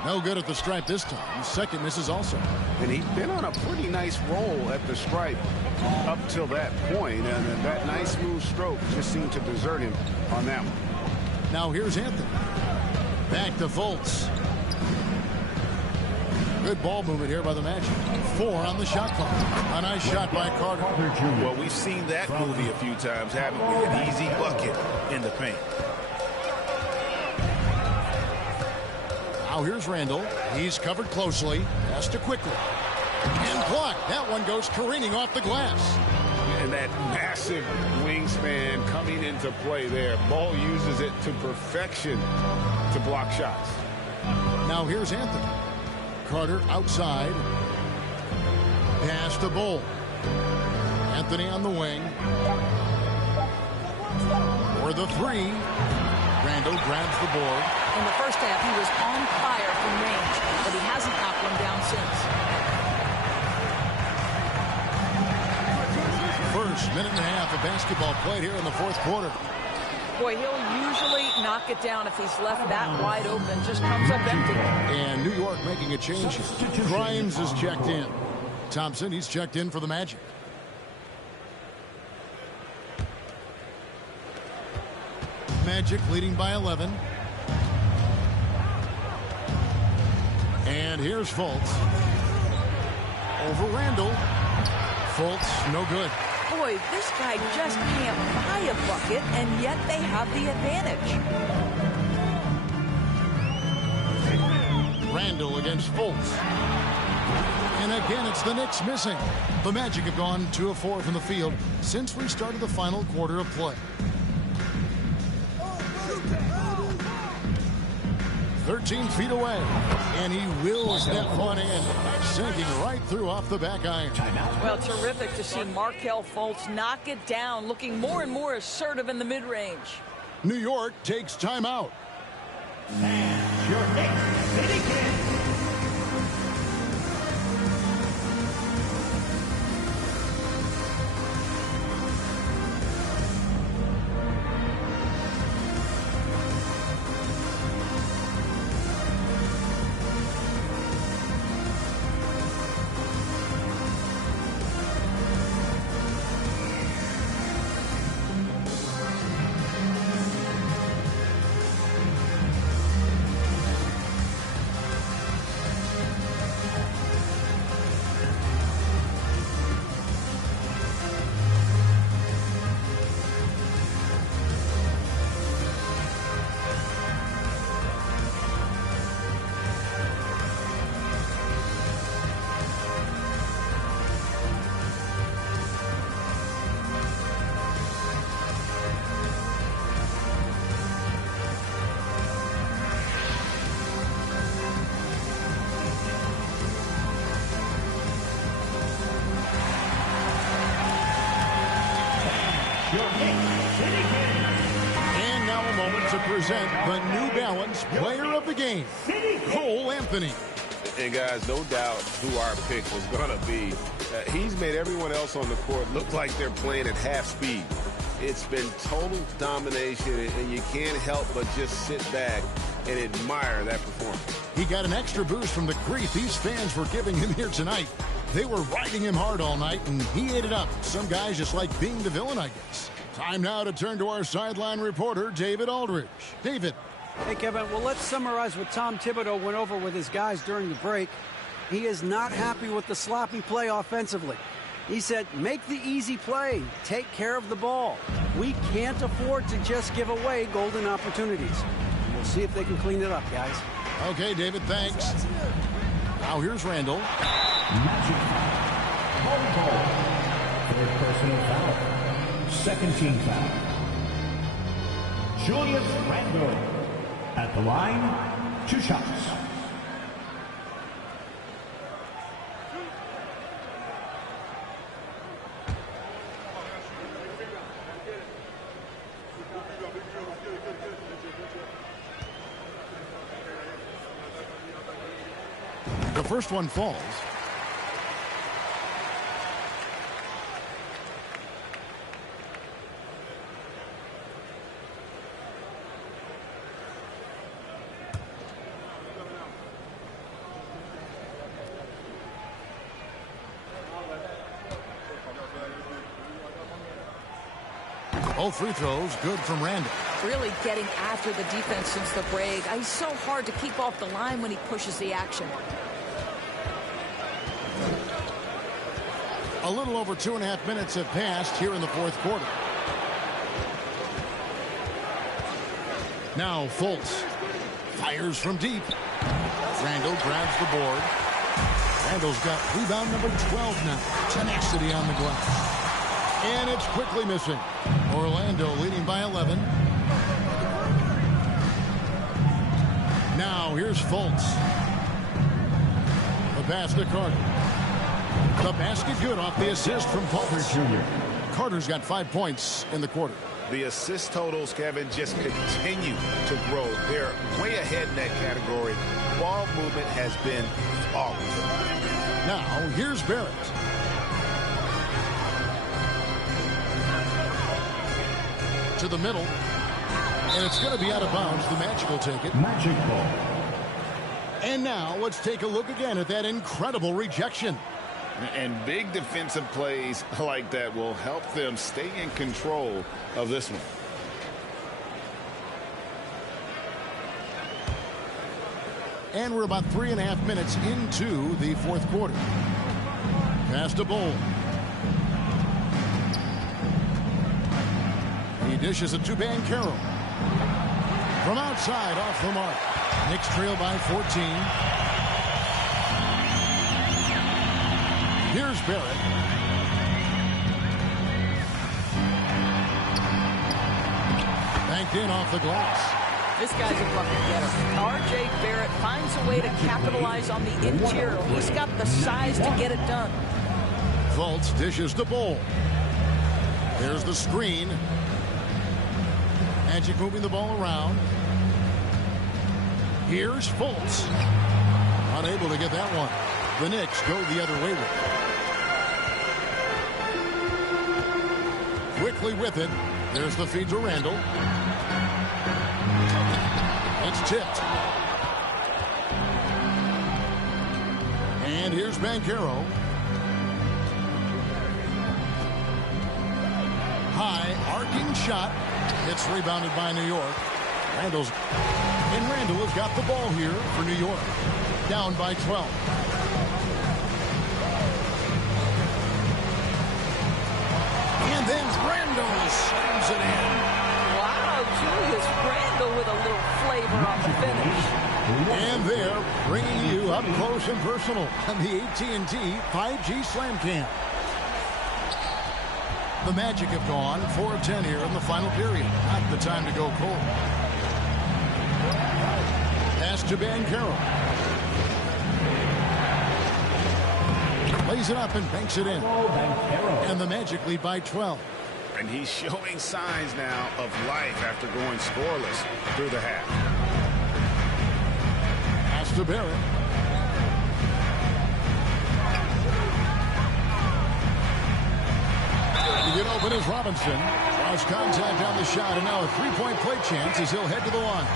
No good at the stripe this time. Second misses also. And he's been on a pretty nice roll at the stripe up till that point, and then that nice smooth stroke just seemed to desert him on that one. Now here's Anthony. Back to Fultz. Good ball movement here by the Magic. 4 on the shot clock. A nice shot by Carter. Well, we've seen that movie a few times, haven't we? An easy bucket in the paint. Now here's Randall. He's covered closely. Has to quickly. And blocked. That one goes careening off the glass. And that massive wingspan coming into play there. Ball uses it to perfection to block shots. Now here's Anthony. Carter outside. Pass to Bull. Anthony on the wing. For the 3. Randall grabs the board. In the first half, he was on fire from range, but he hasn't knocked one down since. First minute and a half of basketball played here in the fourth quarter. Boy, he'll usually knock it down if he's left that wide open. Just comes up empty. And New York making a change here. Grimes is checked in. Thompson, he's checked in for the Magic. Magic leading by 11. And here's Fultz. Over Randall. Fultz, no good. Boy, this guy just can't buy a bucket, and yet they have the advantage. Randall against Fultz. And again, it's the Knicks missing. The Magic have gone 2 of 4 from the field since we started the final quarter of play. 13 feet away, and he wills that one in, sinking right through off the back iron. Well, terrific to see Markelle Fultz knock it down, looking more and more assertive in the mid-range. New York takes timeout. And your Knicks City Kid. And now a moment to present the New Balance Player of the Game, Cole Anthony. And guys, no doubt who our pick was going to be. He's made everyone else on the court look like they're playing at half speed. It's been total domination, and you can't help but just sit back and admire that performance. He got an extra boost from the grief these fans were giving him here tonight. They were riding him hard all night, and he ate it up. Some guys just like being the villain, I guess. Time now to turn to our sideline reporter, David Aldridge. David. Hey, Kevin, well, let's summarize what Tom Thibodeau went over with his guys during the break. He is not happy with the sloppy play offensively. He said, make the easy play. Take care of the ball. We can't afford to just give away golden opportunities. We'll see if they can clean it up, guys. Okay, David, thanks. Now here's Randall. Third personal foul. Second team foul. Julius Randle at the line, 2 shots. The first one falls. Both free throws good from Randall. Really getting after the defense since the break. He's so hard to keep off the line when he pushes the action. A little over 2.5 minutes have passed here in the fourth quarter. Now Fultz fires from deep. Randall grabs the board. Randall's got rebound number 12 now. Tenacity on the glass. And it's quickly missing. Orlando leading by 11. Now here's Fultz. The pass to Carter. The basket good off the assist from Fultz Jr. Carter's got 5 points in the quarter. The assist totals, Kevin, just continue to grow. They're way ahead in that category. Ball movement has been flawless. Now here's Barrett. To the middle. And it's going to be out of bounds. The Magic will take it. Magic ball. And now let's take a look again at that incredible rejection. And big defensive plays like that will help them stay in control of this one. And we're about 3.5 minutes into the fourth quarter. Pass to Bowl. He dishes it to Banchero. From outside, off the mark. Knicks trail by 14. Here's Barrett. Banked in off the glass. This guy's a bucket getter. R.J. Barrett finds a way to capitalize on the interior. He's got the size to get it done. Fultz dishes to Bowl. There's the screen. Magic moving the ball around. Here's Fultz. Unable to get that one. The Knicks go the other way with it. Quickly with it. There's the feed to Randall. It's tipped. And here's Banchero. High arcing shot. It's rebounded by New York. Randall has got the ball here for New York. Down by 12. And then Randall slams it in. Wow, Julius Randall with a little flavor on the finish. And they're bringing you up close and personal on the AT&T 5G Slam Cam. The Magic have gone 4 of 10 here in the final period. Not the time to go cold. Pass to Banchero. Lays it up and banks it in. And the Magic lead by 12. And he's showing signs now of life after going scoreless through the half. Pass to Barrett. To get open is Robinson. Draws contact on the shot, and now a three-point play chance as he'll head to the line.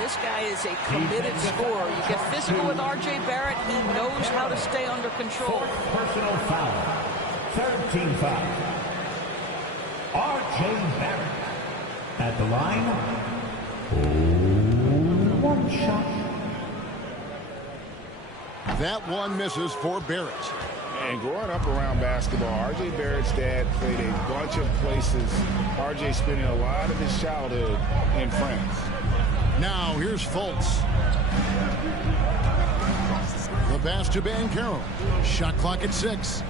This guy is a committed scorer. You get physical with R.J. Barrett. He knows how to stay under control. Personal foul. Third team foul. R.J. Barrett. At the line. One shot. That one misses for Barrett. And growing up around basketball, R.J. Barrett's dad played a bunch of places. R.J. spending a lot of his childhood in France. Now here's Fultz. The pass to Banchero. Shot clock at 6.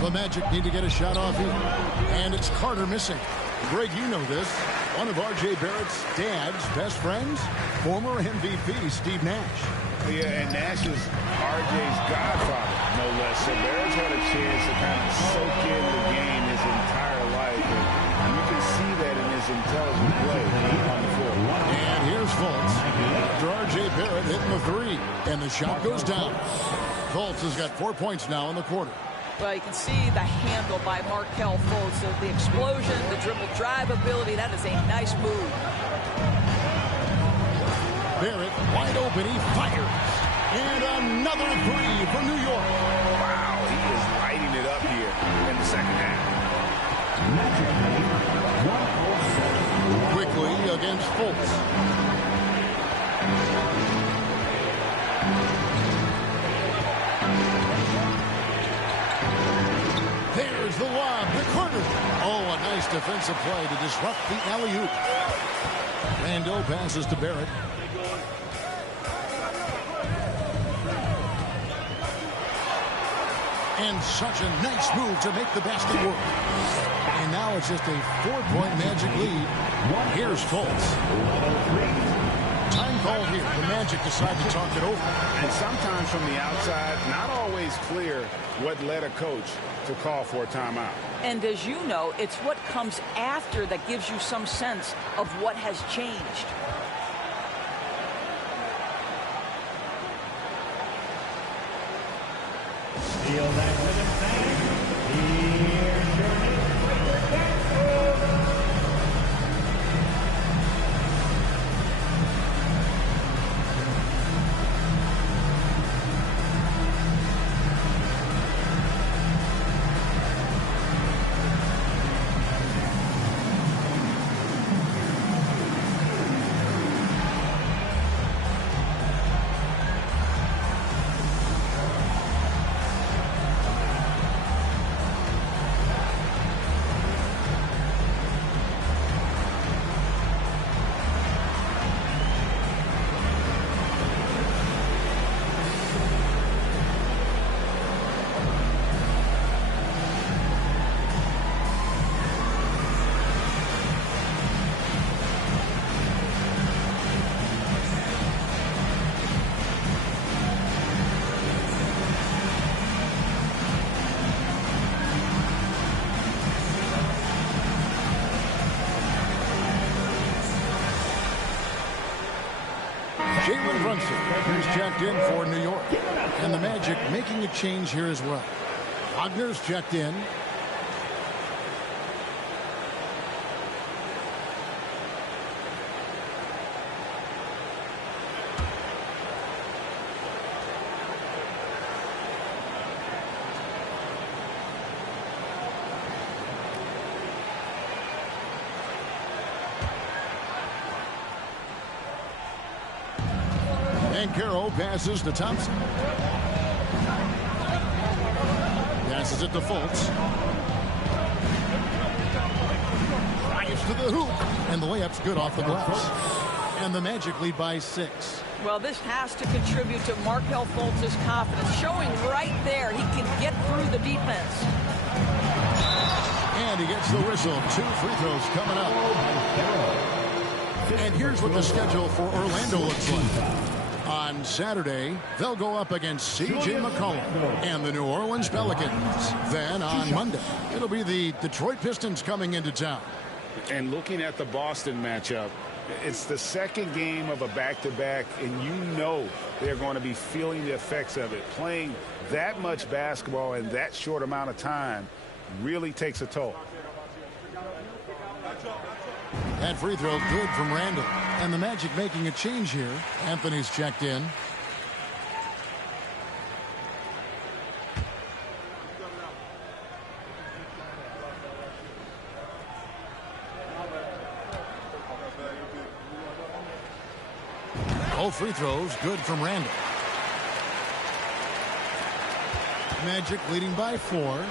The Magic need to get a shot off here. And it's Carter missing. Greg, you know this. One of R.J. Barrett's dad's best friends, former MVP Steve Nash. Yeah, and Nash is R.J.'s godfather, no less. So Barrett's had a chance to kind of soak in the game his entire life. And you can see that in his intelligent play on the floor. And here's Fultz. After R.J. Barrett hitting the three. And the shot goes down. Fultz has got 4 points now in the quarter. Well, you can see the handle by Markelle Fultz. So the explosion, the dribble drive ability, that is a nice move. Barrett wide open, he fires. And another three for New York. Wow, he is lighting it up here in the second half. Quickly against Fultz. There's the lob to Carter. Oh, a nice defensive play to disrupt the alley-oop. Randall passes to Barrett. And such a nice move to make the basket work. And now it's just a 4-point Magic lead. Here's Fultz. Time call here. The Magic decide to talk it over. And sometimes from the outside, not always clear what led a coach to call for a timeout. And as you know, it's what comes after that gives you some sense of what has changed. Feel that rhythm, fans. Here's your Who's checked in for New York. And the Magic making a change here as well. Wagner's checked in. And Carroll passes to Thompson. Passes it to Fultz. Drives to the hoop. And the layup's good off the glass. And the Magic lead by 6. Well, this has to contribute to Markelle Fultz's confidence, showing right there he can get through the defense. And he gets the whistle. 2 free throws coming up. And here's what the schedule for Orlando looks like. On Saturday, they'll go up against C.J. McCollum and the New Orleans Pelicans. Then on Monday, it'll be the Detroit Pistons coming into town. And looking at the Boston matchup, it's the second game of a back-to-back, and you know they're going to be feeling the effects of it. Playing that much basketball in that short amount of time really takes a toll. That free throw good from Randall. And the Magic making a change here. Anthony's checked in. All free throws good from Randall. Magic leading by 4.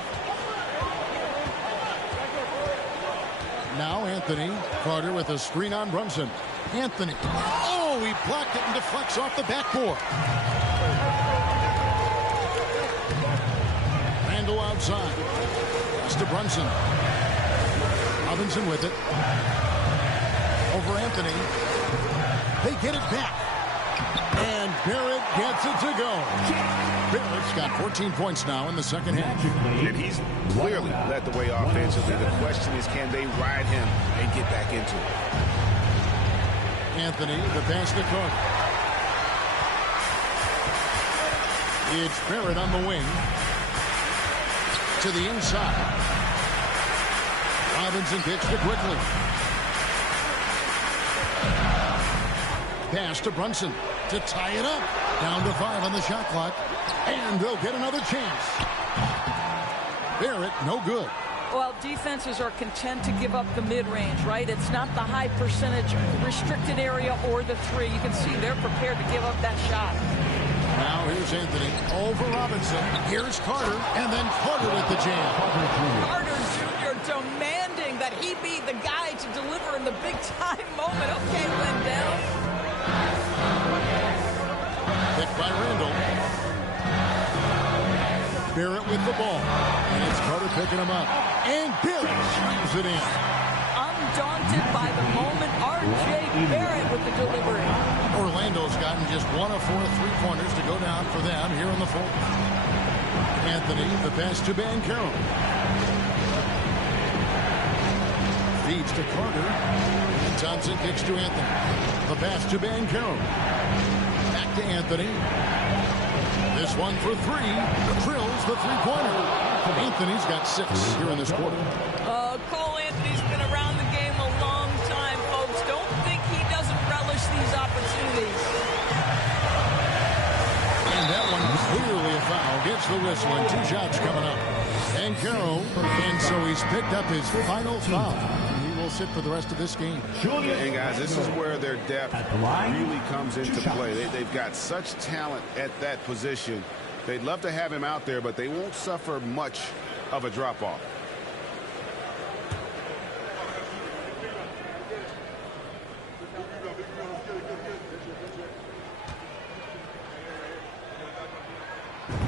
Now Anthony. Carter with a screen on Brunson. Anthony. Oh, he blocked it and deflects off the backboard. Randall outside. Pass to Brunson. Robinson with it. Over Anthony. They get it back. And Barrett gets it to go. Barrett's got 14 points now in the second half. And he's clearly led the way offensively. The question is, can they ride him and get back into it? Anthony, the pass to Carter. It's Barrett on the wing. To the inside. Robinson kicks to quickly. Pass to Brunson to tie it up. Down to 5 on the shot clock. And they'll get another chance. Barrett, no good. Well, defenses are content to give up the mid-range, right? It's not the high percentage restricted area or the three. You can see they're prepared to give up that shot. Now here's Anthony over Robinson. Here's Carter, and then Carter with the jam. Carter Jr. demanding that he be the guy to deliver in the big-time moment. Okay, Wendell. Picked by Randall. Barrett with the ball. And it's Carter picking him up. And Barrett slams it in. Undaunted by the moment, R.J. Barrett with the delivery. Orlando's gotten just 1 of 4 3-pointers to go down for them here in the fourth. Anthony, the pass to Banchero. Feeds to Carter. And Thompson kicks to Anthony. The pass to Banchero. Back to Anthony. This one for 3. Drills the three-pointer. Anthony's got 6 here in this quarter. Cole Anthony's been around the game a long time, folks. Don't think he doesn't relish these opportunities. And that one clearly a foul. Gets the whistle and 2 shots coming up. Banchero, and so he's picked up his final foul. He will sit for the rest of this game. And guys, this is where their depth really comes into play. They've got such talent at that position. They'd love to have him out there, but they won't suffer much of a drop-off.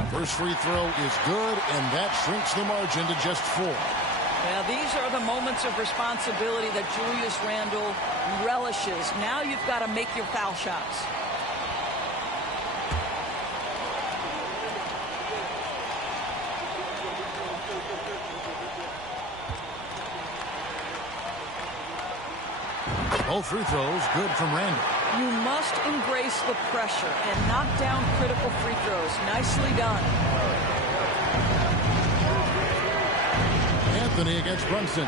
First free throw is good, and that shrinks the margin to just 4. Yeah, these are the moments of responsibility that Julius Randle relishes. Now you've got to make your foul shots. Both free throws good from Randle. You must embrace the pressure and knock down critical free throws. Nicely done. Anthony against Brunson.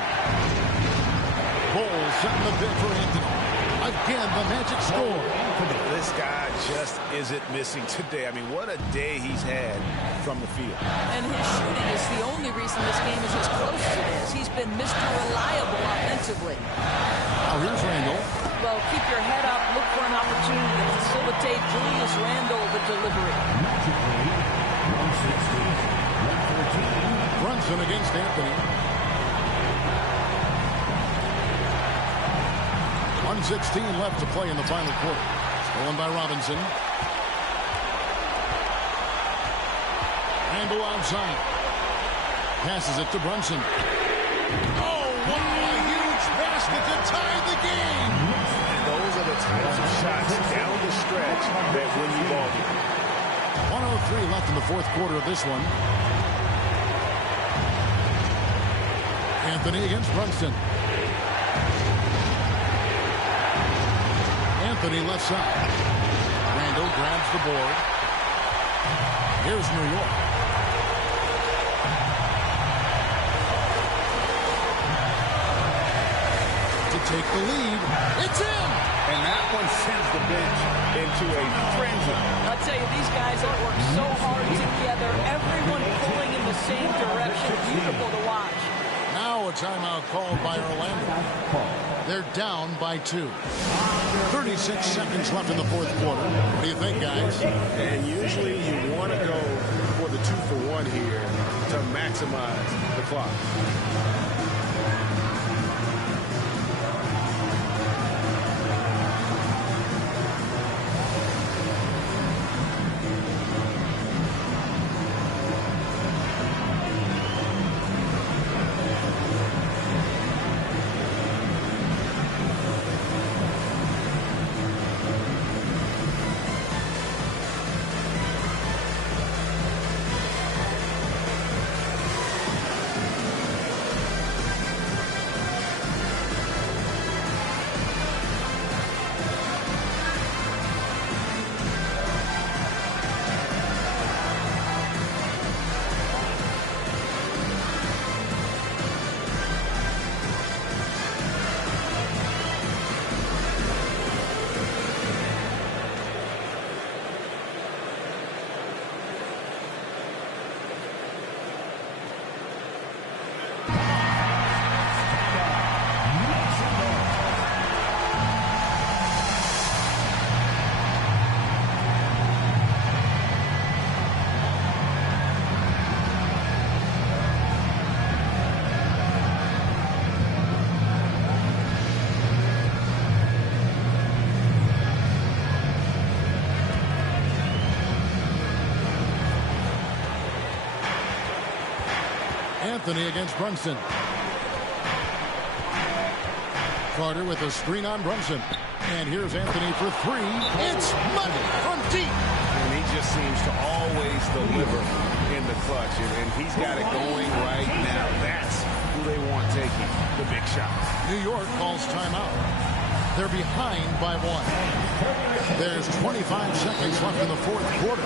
Bowles setting the bid for Anthony. Again, the magic score. This guy just isn't missing today. I mean, what a day he's had from the field. And his shooting is the only reason this game is as close as it is. He's been Mr. Reliable offensively. Now here's Randle. Well, keep your head up. Look for an opportunity to facilitate Julius Randle the delivery. Brunson against Anthony. 1:16 left to play in the final quarter. Stolen by Robinson. Randle outside. Passes it to Brunson. Oh, what a huge basket to tie the game. And those are the types of shots down the stretch that win you ball game. 1:03 left in the fourth quarter of this one. Anthony against Brunson. Anthony left side. Randle grabs the board. Here's New York. To take the lead. It's in! And that one sends the bench into a frenzy. I'll tell you, these guys have worked so hard together. Everyone pulling in the same direction. Beautiful to watch. Now a timeout called by Orlando. They're down by 2. 36 seconds left in the fourth quarter. What do you think, guys? And usually you want to go for the 2-for-1 here to maximize the clock. Anthony against Brunson. Carter with a screen on Brunson. And here's Anthony for three. It's money from deep. And he just seems to always deliver in the clutch. And he's got it going right now. That's who they want taking the big shots. New York calls timeout. They're behind by 1. There's 25 seconds left in the fourth quarter.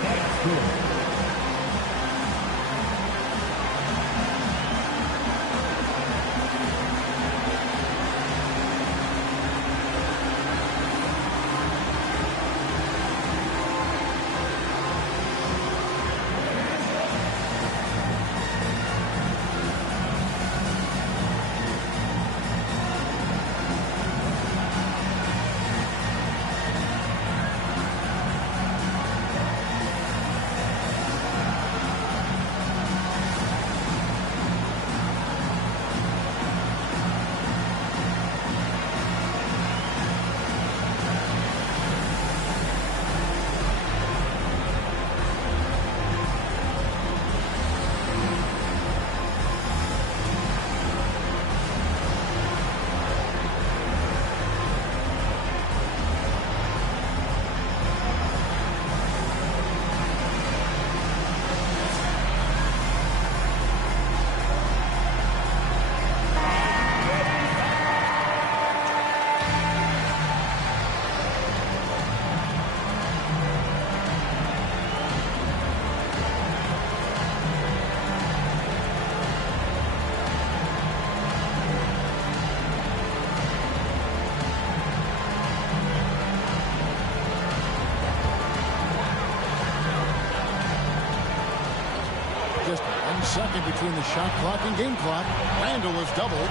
Just 1 second between the shot clock and game clock. Randall is doubled.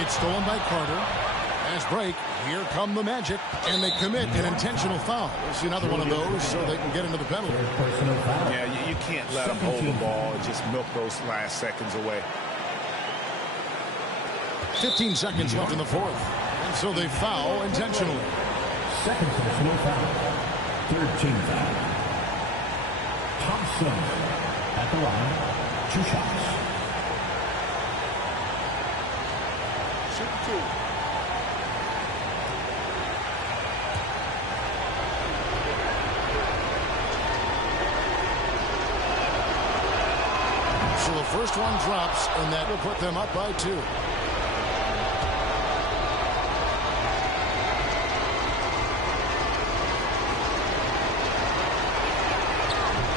It's stolen by Carter. Fast break. Here come the Magic. And they commit an intentional foul. We'll see another one of those so they can get into the penalty. Yeah, you can't let them hold the ball and just milk those last seconds away. 15 seconds left in the fourth. And so they foul intentionally. Second personal foul. Third team foul. Thompson at the line. 2 shots. Shoot 2. So the first one drops, and that will put them up by 2.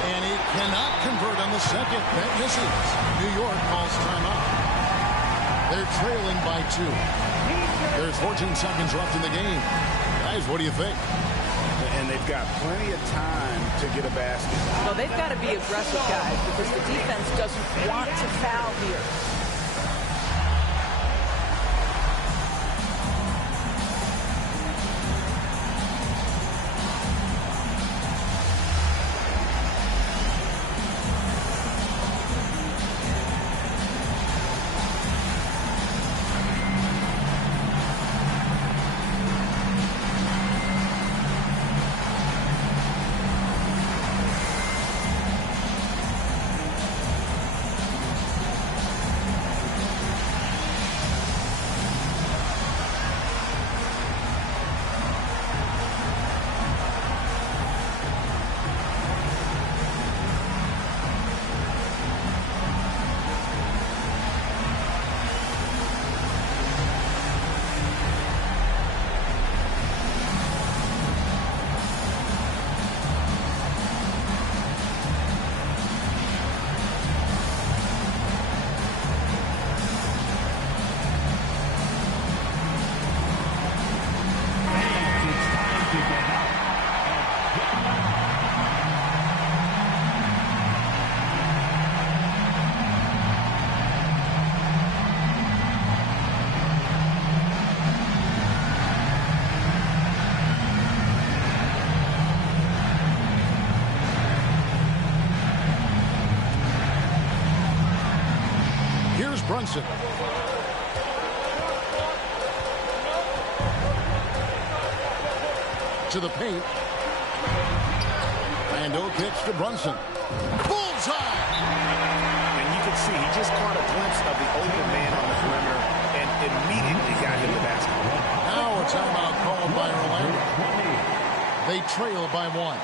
And he cannot convert on the second. That misses. New York calls timeout. They're trailing by 2. There's 14 seconds left in the game. Guys, what do you think? And they've got plenty of time to get a basket. Well, they've got to be aggressive, guys, because the defense doesn't want to foul here. Brunson. To the paint. Randall kicks to Brunson. Bullseye! And you can could see. He just caught a glimpse of the open man on the perimeter and immediately got him the basketball. Now a timeout called by Orlando. They trail by 1.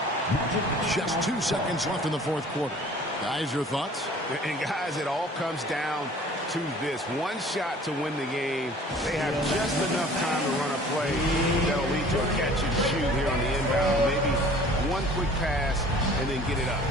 Just 2 seconds left in the fourth quarter. Guys, your thoughts? And guys, it all comes down to this. One shot to win the game. They have just enough time to run a play that'll lead to a catch and shoot here on the inbound. Maybe one quick pass and then get it up.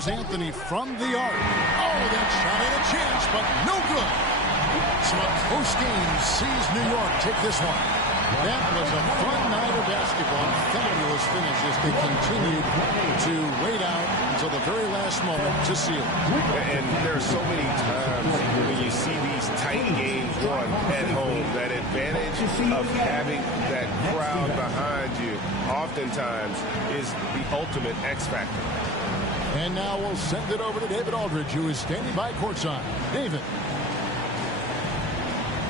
Anthony from the arc. Oh, that shot had a chance, but no good. So a close game sees New York take this one. That was a fun night of basketball. Fabulous finish as they continued to wait out until the very last moment to seal it. And there are so many times when you see these tight games won at home, that advantage of having that crowd behind you oftentimes is the ultimate X factor. And now we'll send it over to David Aldridge, who is standing by courtside. David.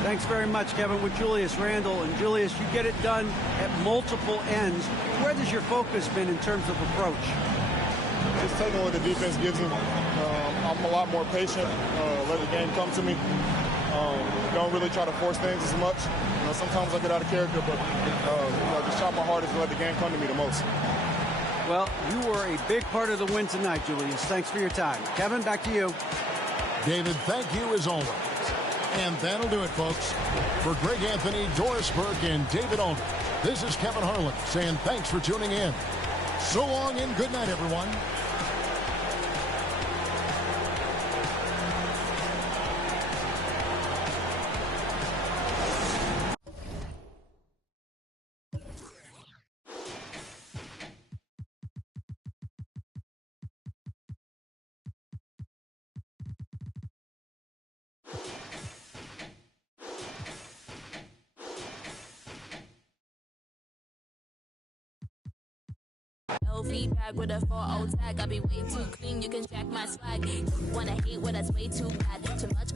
Thanks very much, Kevin, with Julius Randle. And Julius, you get it done at multiple ends. Where has your focus been in terms of approach? Just taking what the defense gives me. I'm a lot more patient, let the game come to me. Don't really try to force things as much. Sometimes I get out of character, but just try my hardest to let the game come to me the most. Well, you were a big part of the win tonight, Julius. Thanks for your time. Kevin, back to you. David, thank you as always. And that'll do it, folks. For Greg Anthony, Doris Burke, and David Aldridge, this is Kevin Harlan saying thanks for tuning in. So long and good night, everyone. LV bag with a 4-0 tag. I be way too clean, you can jack my swag. Wanna hate what that's way too bad. Too much.